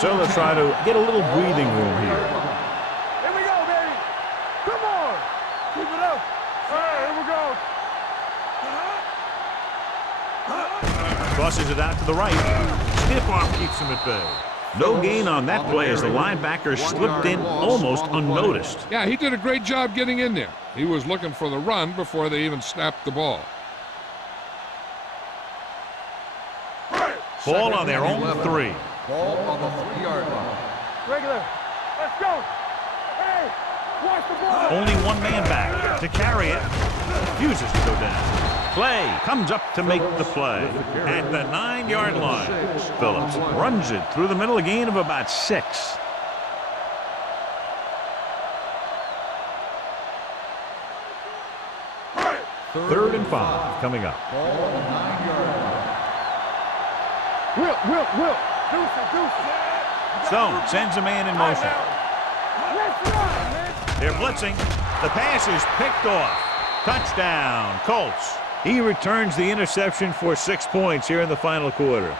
So they'll try to get a little breathing room here. Here we go, baby. Come on. Keep it up. All right, here we go. Crosses it out to the right. Stiff arm keeps him at bay. No gain on that play as the linebacker slipped in almost unnoticed. Yeah, he did a great job getting in there. He was looking for the run before they even snapped the ball. Ball on their own 3. Ball on the 3-yard line. Regular. Let's go. Hey, watch the ball. Only one man back to carry it. Refuses to go down. Clay comes up to make the play at the 9-yard line. Phillips runs it through the middle, a gain of about 6. Third and 5 coming up. Ball on the 9-yard line. Will. Deuce it. Stone sends a man in motion. Let's run, man. They're blitzing. The pass is picked off. Touchdown, Colts. He returns the interception for 6 points here in the final quarter.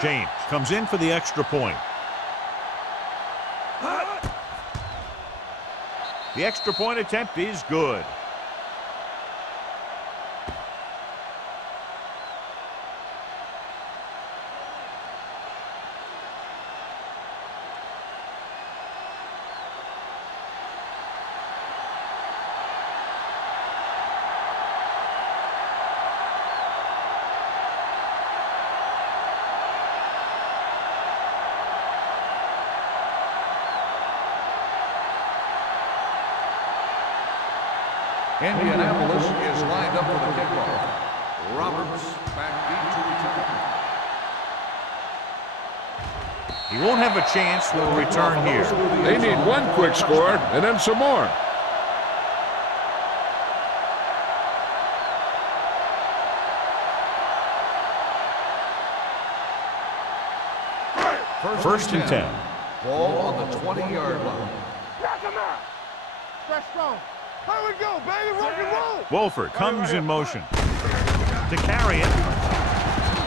James comes in for the extra point. The extra point attempt is good. Indianapolis is lined up for the kickoff. Roberts back deep to return. He won't have a chance with a return here. They need one quick score and then some more. First and 10. Ball on the 20-yard line. Knock him out. Stretch strong. Here we go, baby. Rock and roll. Wolford comes in motion. To carry it.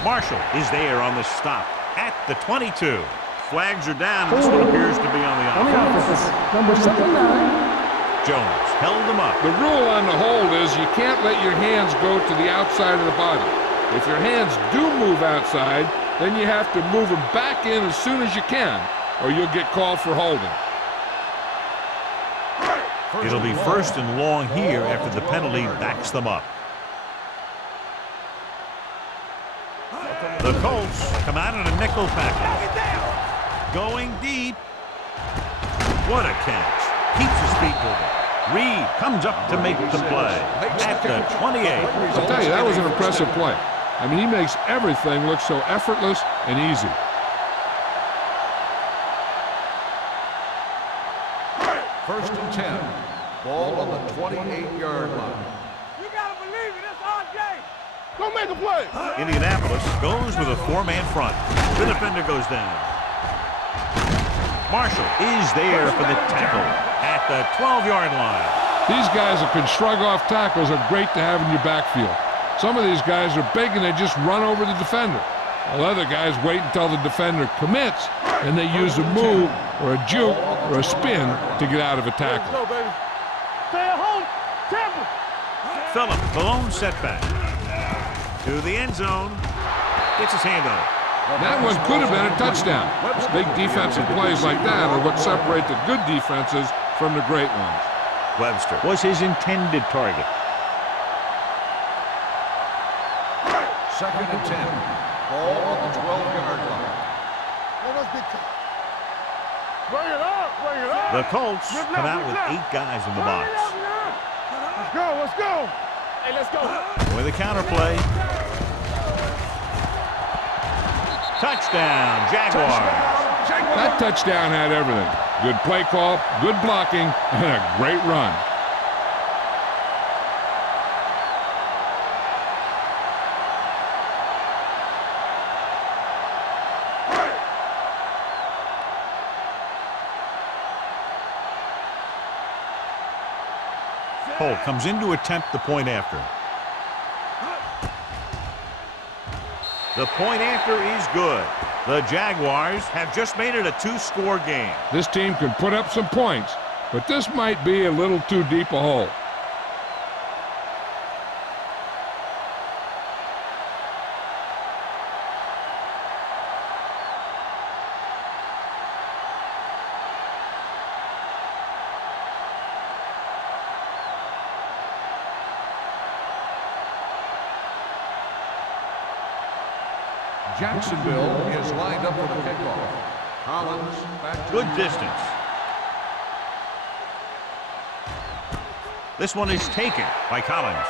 Marshall is there on the stop at the 22. Flags are down. This one appears to be on the offense. Number 79. Jones held them up. The rule on the hold is you can't let your hands go to the outside of the body. If your hands do move outside, then you have to move them back in as soon as you can, or you'll get called for holding. It'll be first and long here after the penalty backs them up. The Colts come out in a nickel package. Going deep. What a catch. Keeps his feet moving. Reed comes up to make the play at the 28. I'll tell you, that was an impressive play. I mean, he makes everything look so effortless and easy. First and 10. Ball on the 28-yard line. You got to believe it. It's RJ. Go make a play. Indianapolis goes with a four-man front. The defender goes down. Marshall is there for the tackle at the 12-yard line. These guys that can shrug off tackles are great to have in your backfield. Some of these guys are big and they just run over the defender. While other guys wait until the defender commits and they use a move or a juke or a spin to get out of a tackle. Go, baby. Stay at home. Temple. Phillip, the lone setback. To the end zone. Gets his hand on it. That one could have been a touchdown. Big defensive plays like that are what separate the good defenses from the great ones. Webster was his intended target. Second and 10. Ball on the 12-yard line. Bring it up. Bring it up. The Colts come out with 8 guys in the box. Let's go. Let's go. Hey, let's go. With a counterplay. Touchdown, Jaguars. That touchdown had everything. Good play call, good blocking, and a great run. Holt comes in to attempt the point after. The point after is good. The Jaguars have just made it a 2-score game. This team can put up some points, but this might be a little too deep a hole. Jacksonville is lined up for the kickoff. Collins back to Good distance. This one is taken by Collins.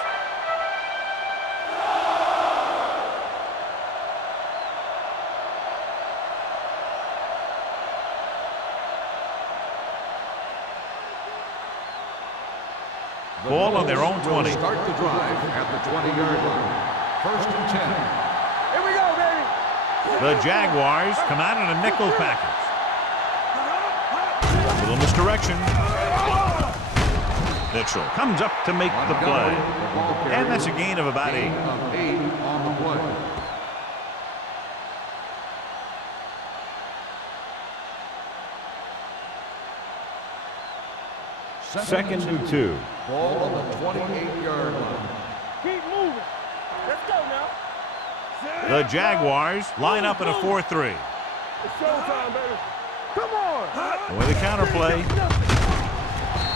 Ball on their own 20. Start the drive at the 20-yard line. First and 10. Here we go, baby. The Jaguars come out in a nickel package. A little misdirection. Mitchell comes up to make the play. And that's a gain of about 8. Gain of 8 on the play. Second and 2. Ball on the 28-yard line. Keep moving. Let's go now. The Jaguars line up in a 4-3. It's showtime, baby. Come on. And with a counterplay,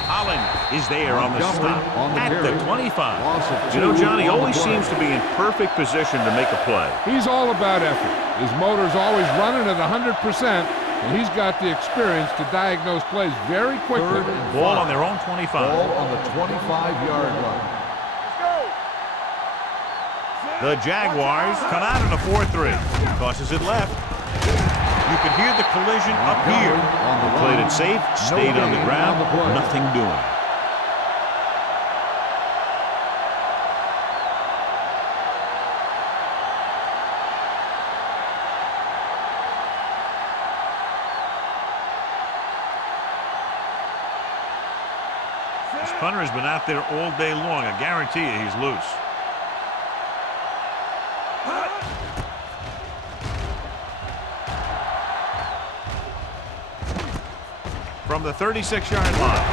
Holland is there on the stop at the 25. You know, Johnny always seems to be in perfect position to make a play. He's all about effort. His motor's always running at 100%, and he's got the experience to diagnose plays very quickly. Ball on their own 25. Ball on the 25-yard line. The Jaguars come out in a 4-3. Tosses it left. You could hear the collision up here. Played it safe, stayed on the ground, nothing doing. This punter has been out there all day long. I guarantee you he's loose. From the 36-yard line.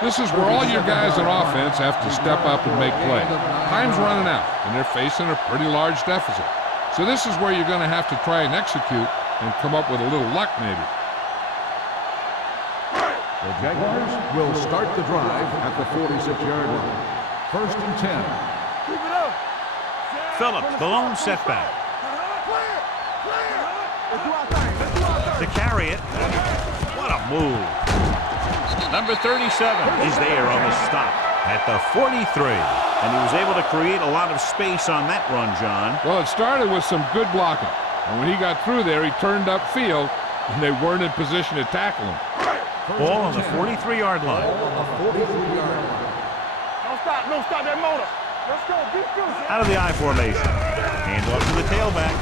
This is where all your guys on offense have to step up and make plays. Time's running out, and they're facing a pretty large deficit. So this is where you're going to have to try and execute and come up with a little luck, maybe. The Jaguars will start the drive at the 46-yard line. 1st and 10. Keep it up. Phillips, the lone setback. Clear. Let's do our thing. Let's do our thing. To carry it. What a move. Number 37 is there on the stop at the 43. And he was able to create a lot of space on that run, John. Well, it started with some good blocking. And when he got through there, he turned upfield, and they weren't in position to tackle him. Ball on the 43-yard line. Don't stop that motor. Let's go. Get through. Out of the I formation. Hand off to the tailback.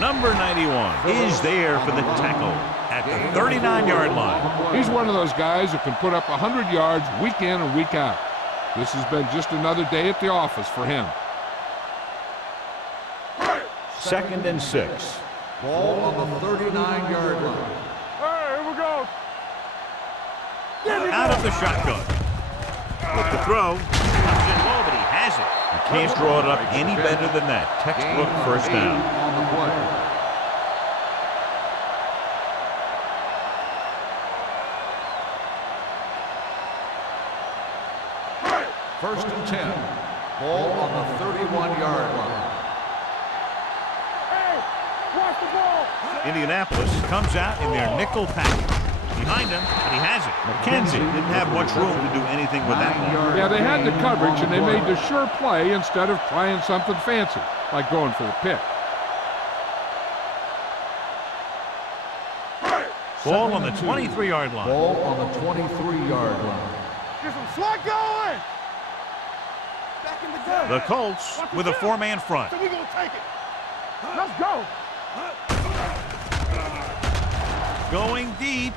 Number 91 is there for the tackle at the 39-yard line. He's one of those guys who can put up 100 yards week in and week out. This has been just another day at the office for him. 2nd and 6. Ball on the 39-yard line. Hey, here we go. Out of the shotgun. With the throw. Comes in low, but he has it. You can't draw it up any better than that. Textbook first down. On the play. First and 10. Ball on the 31-yard line. Hey, watch the ball. Indianapolis comes out in their nickel package. Behind him, and he has it. McKenzie didn't have much room to do anything with that one. Yeah, they had the coverage, and they made the sure play instead of trying something fancy, like going for the pick. Ball on the 23-yard line. Ball on the 23-yard line. Get some slack going. Back in the game. The Colts with a 4-man front. So we gonna take it. Let's go. Going deep.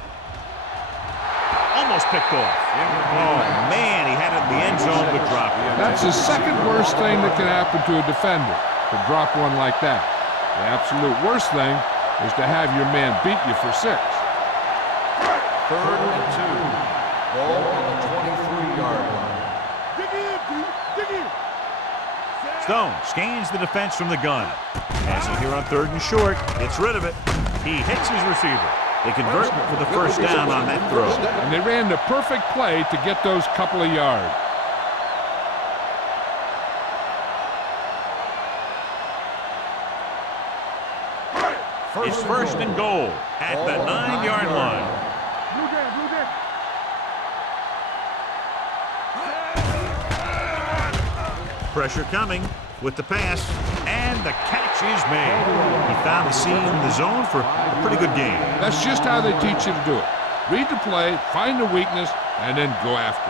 Almost picked off. Oh, man, he had it in the end zone, but dropped it. That's the second worst thing that can happen to a defender, to drop one like that. The absolute worst thing is to have your man beat you for 6. 3rd and 2. Ball on the 23-yard line. Dig in, dude. Dig in. Stone scans the defense from the gun. Passing here on 3rd and short. Gets rid of it. He hits his receiver. They convert for the first down on that throw. And they ran the perfect play to get those couple of yards. It's 1st and goal at the 9-yard line. Blue game. Pressure coming with the pass, and the catch is made. He found the seam in the zone for a pretty good game. That's just how they teach you to do it. Read the play, find the weakness, and then go after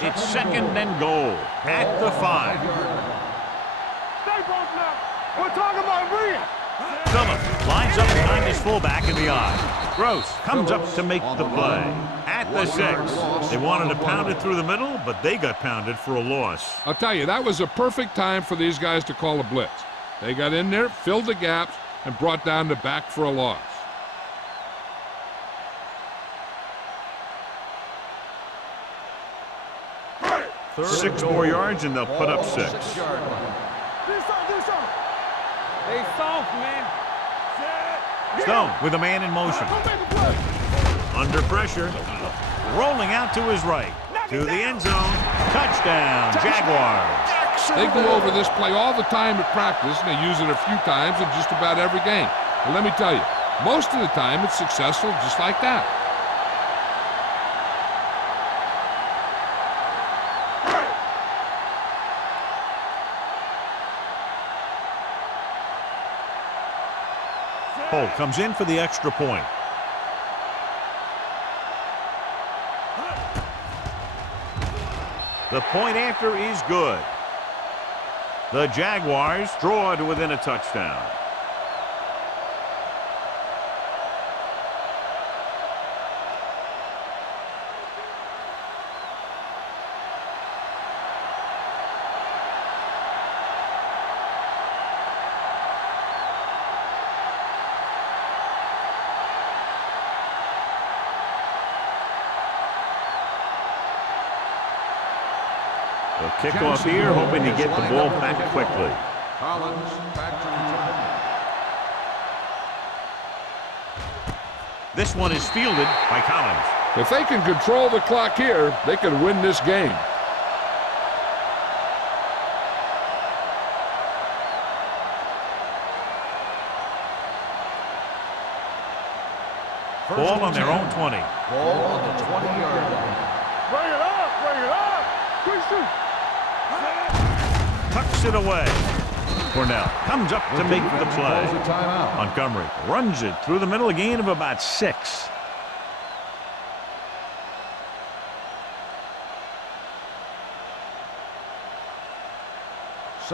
it. It's 2nd and goal at the 5. Stay close now. We're talking about win. Phillips lines up behind his fullback in the I. Gross comes up to make the play. At the 6. They wanted to pound it through the middle, but they got pounded for a loss. I'll tell you, that was a perfect time for these guys to call a blitz. They got in there, filled the gaps, and brought down the back for a loss. Third 6 and more goal. yards, and they'll put up 6. Do something. They soft, man. Stone with a man in motion. Come make a play. Under pressure. Rolling out to his right. To the end zone. Touchdown, Jaguars. They go over this play all the time at practice, and they use it a few times in just about every game. And let me tell you, most of the time it's successful just like that. Holt comes in for the extra point. The point after is good. The Jaguars draw to within a touchdown. The kickoff here, hoping to get the ball back quickly. Collins back to return. This one is fielded by Collins. If they can control the clock here, they can win this game. Ball on their own 20. Ball on the 20-yard line. Bring it up, bring it up. Quick shoot. Tucks it away. Cornell comes up to make the play. Calls a timeout. Montgomery runs it through the middle, a gain of about 6.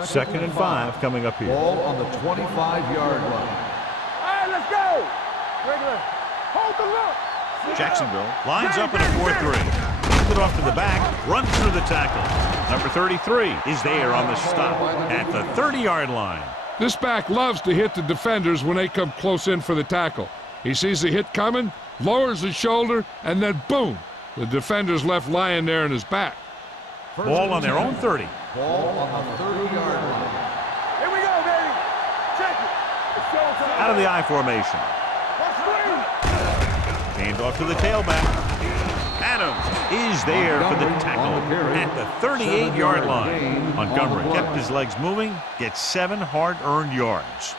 Second and 5 coming up here. Ball on the 25-yard line. All right, let's go. Regular. Hold the look. Jacksonville lines up in a 4-3. Hands it off to the back, runs through the tackle. Number 33 is there on the stop at the 30-yard line. This back loves to hit the defenders when they come close in for the tackle. He sees the hit coming, lowers his shoulder, and then boom, the defender's left lying there in his back. Ball on their own 30. Ball on the 30-yard line. Here we go, baby. Check it. It's showtime. Out of the I formation. Let's swing. Hand off to the tailback. Adams is there for the tackle at the 38-yard line. Montgomery kept his legs moving, gets 7 hard-earned yards.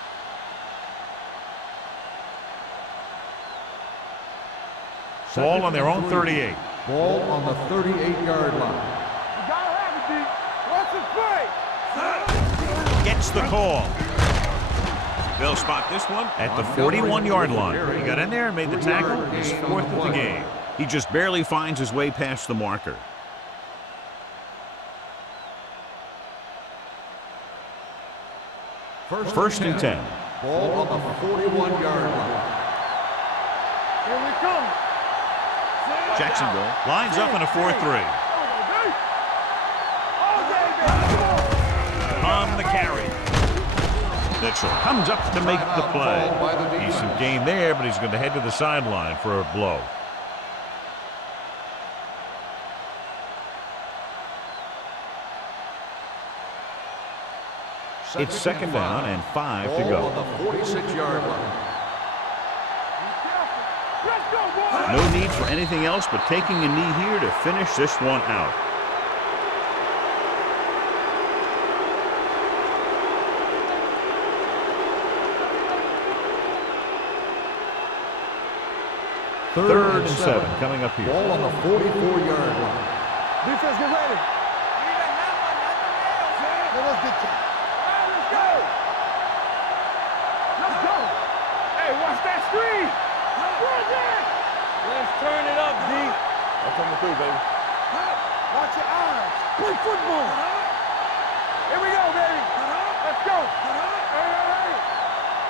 Ball on their own 38. Ball on the 38-yard line. You gotta have it, D. What's the play? Gets the call. They'll spot this one at the 41-yard line. He got in there and made the tackle. His 4th of the game. He just barely finds his way past the marker. First and 10. Ball on the 41-yard line. Here we come. Jacksonville lines up in a 4-3. On the carry. Mitchell comes up to make the play. Decent gain there, but he's going to head to the sideline for a blow. It's second down and 5 to go. Ball on the 46-yard line. No need for anything else but taking a knee here to finish this one out. Third and 7 coming up here. Ball on the 44-yard line. Defense, get ready. Let's get to it. Let's go. Let's go. Hey, watch that screen. Let's turn it up, D. I'm coming through, baby. Watch your eyes. Play football. Here we go, baby. Let's go. Hey.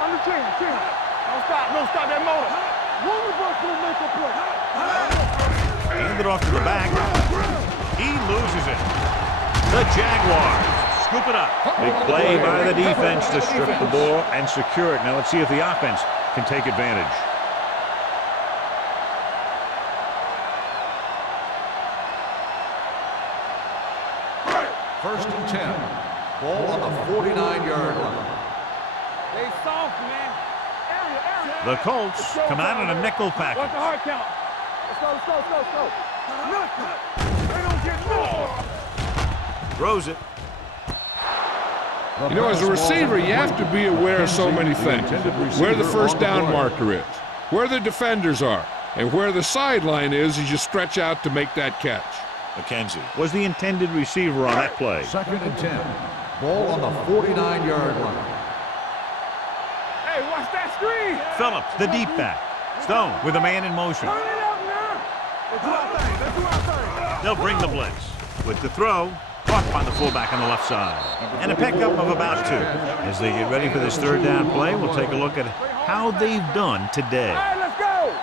Under 10. Don't stop that motor. One of us will make a play. Hand it off to the back. He loses it. The Jaguars scoop it up. Big play by the defense to strip the ball and secure it. Now let's see if the offense can take advantage. First and 10. Ball on the 49-yard line. They soft, man. The Colts come out in a nickel What's the package. hard count? Let's go. Nothing. They don't get no. Throws it. You know, as a receiver, you have to be aware of so many things. Where the first down marker is, where the defenders are, and where the sideline is as you stretch out to make that catch. McKenzie was the intended receiver on that play. 2nd and 10. Ball on the 49-yard line. Hey, watch that screen. Phillips, the deep back. Stone with a man in motion. Turn it up now. Let's do our thing. Let's do our thing. They'll bring the blitz. With the throw, caught by the fullback on the left side. And a pickup of about 2. As they get ready for this third down play, we'll take a look at how they've done today. All right, let's go.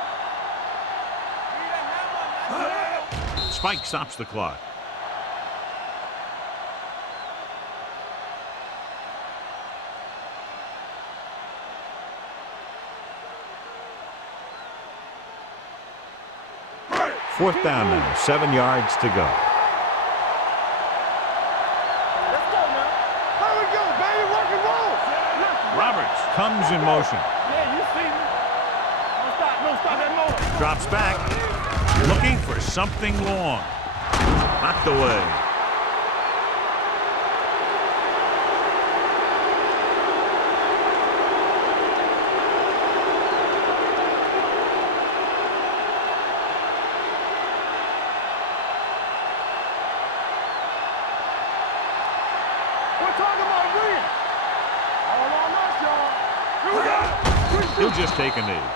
Spike stops the clock. Fourth down now, 7 yards to go. Let's go, man. Here we go, baby. Rock and roll. Roberts comes in motion. Yeah, you see me. Don't stop that motor. Drops back, looking for something long. Knocked away. We're talking about win. All on us, y'all. Here we go. He'll just take a knee.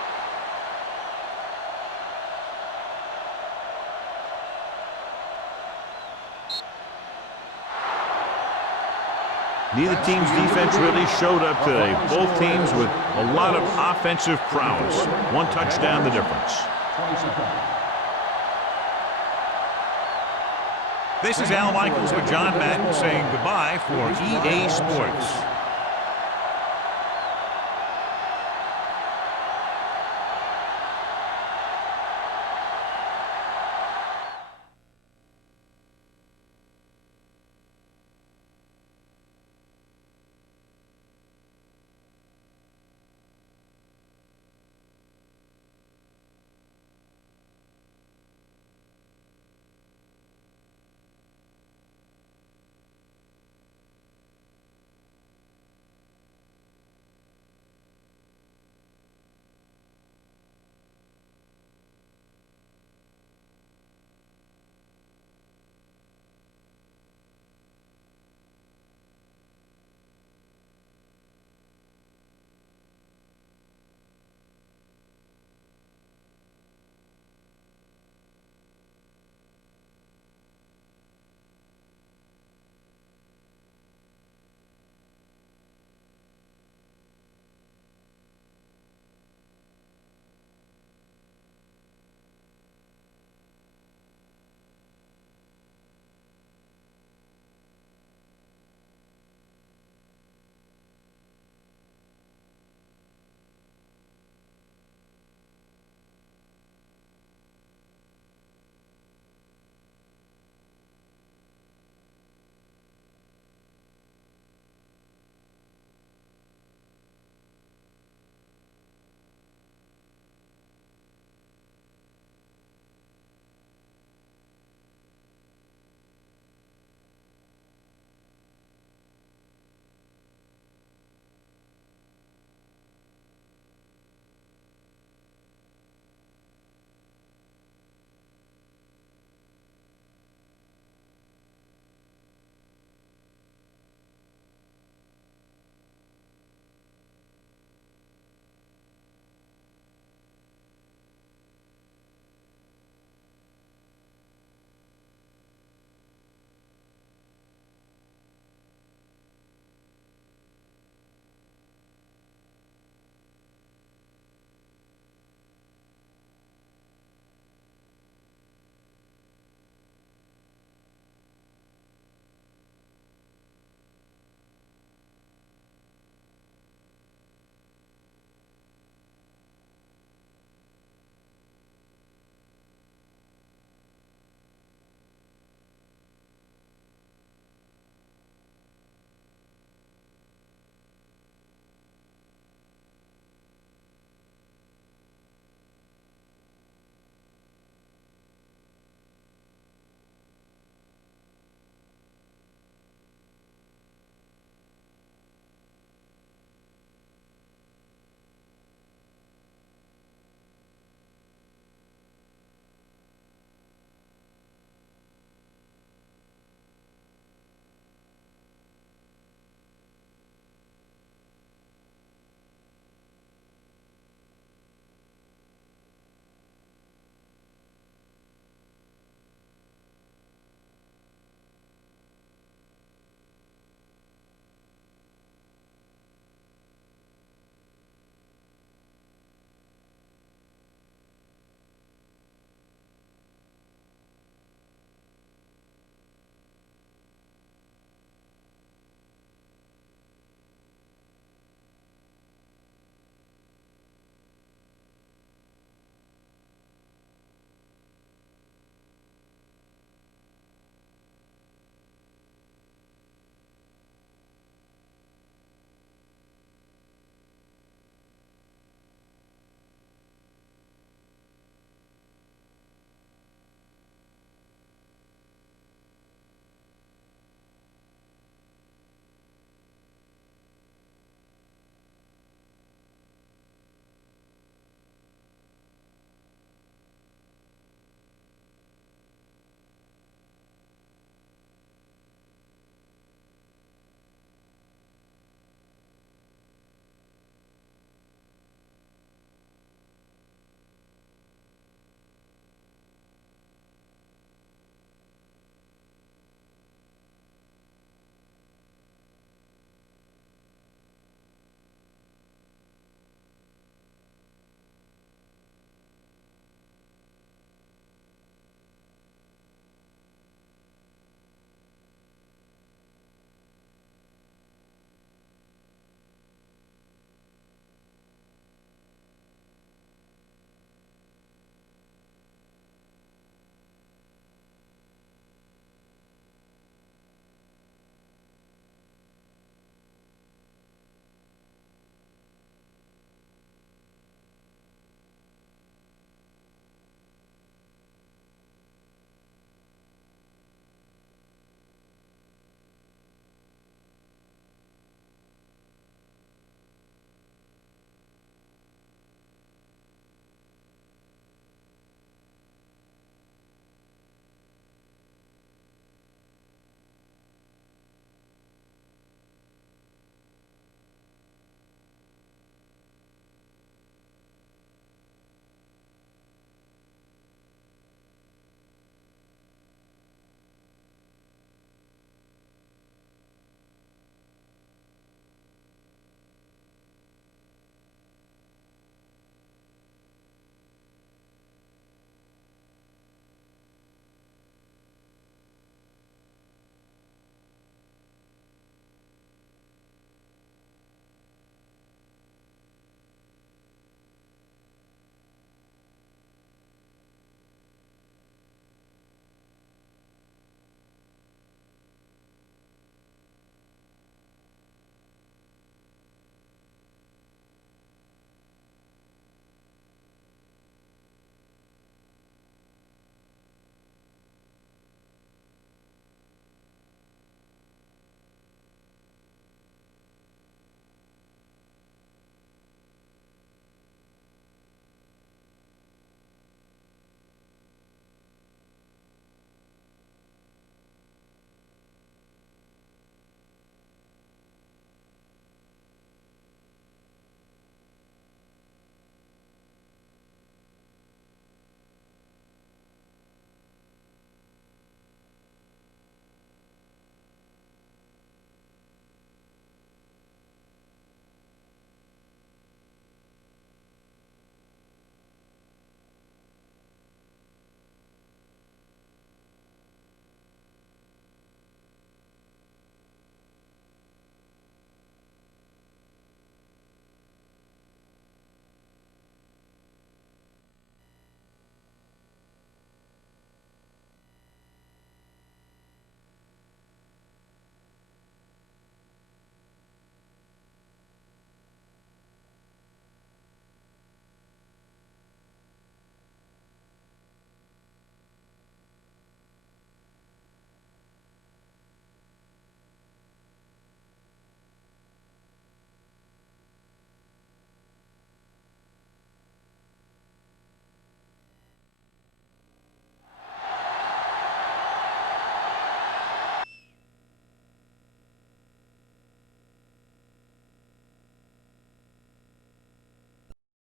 Neither team's defense really showed up today. Both teams with a lot of offensive prowess. One touchdown, the difference. This is Al Michaels with John Madden saying goodbye for EA Sports.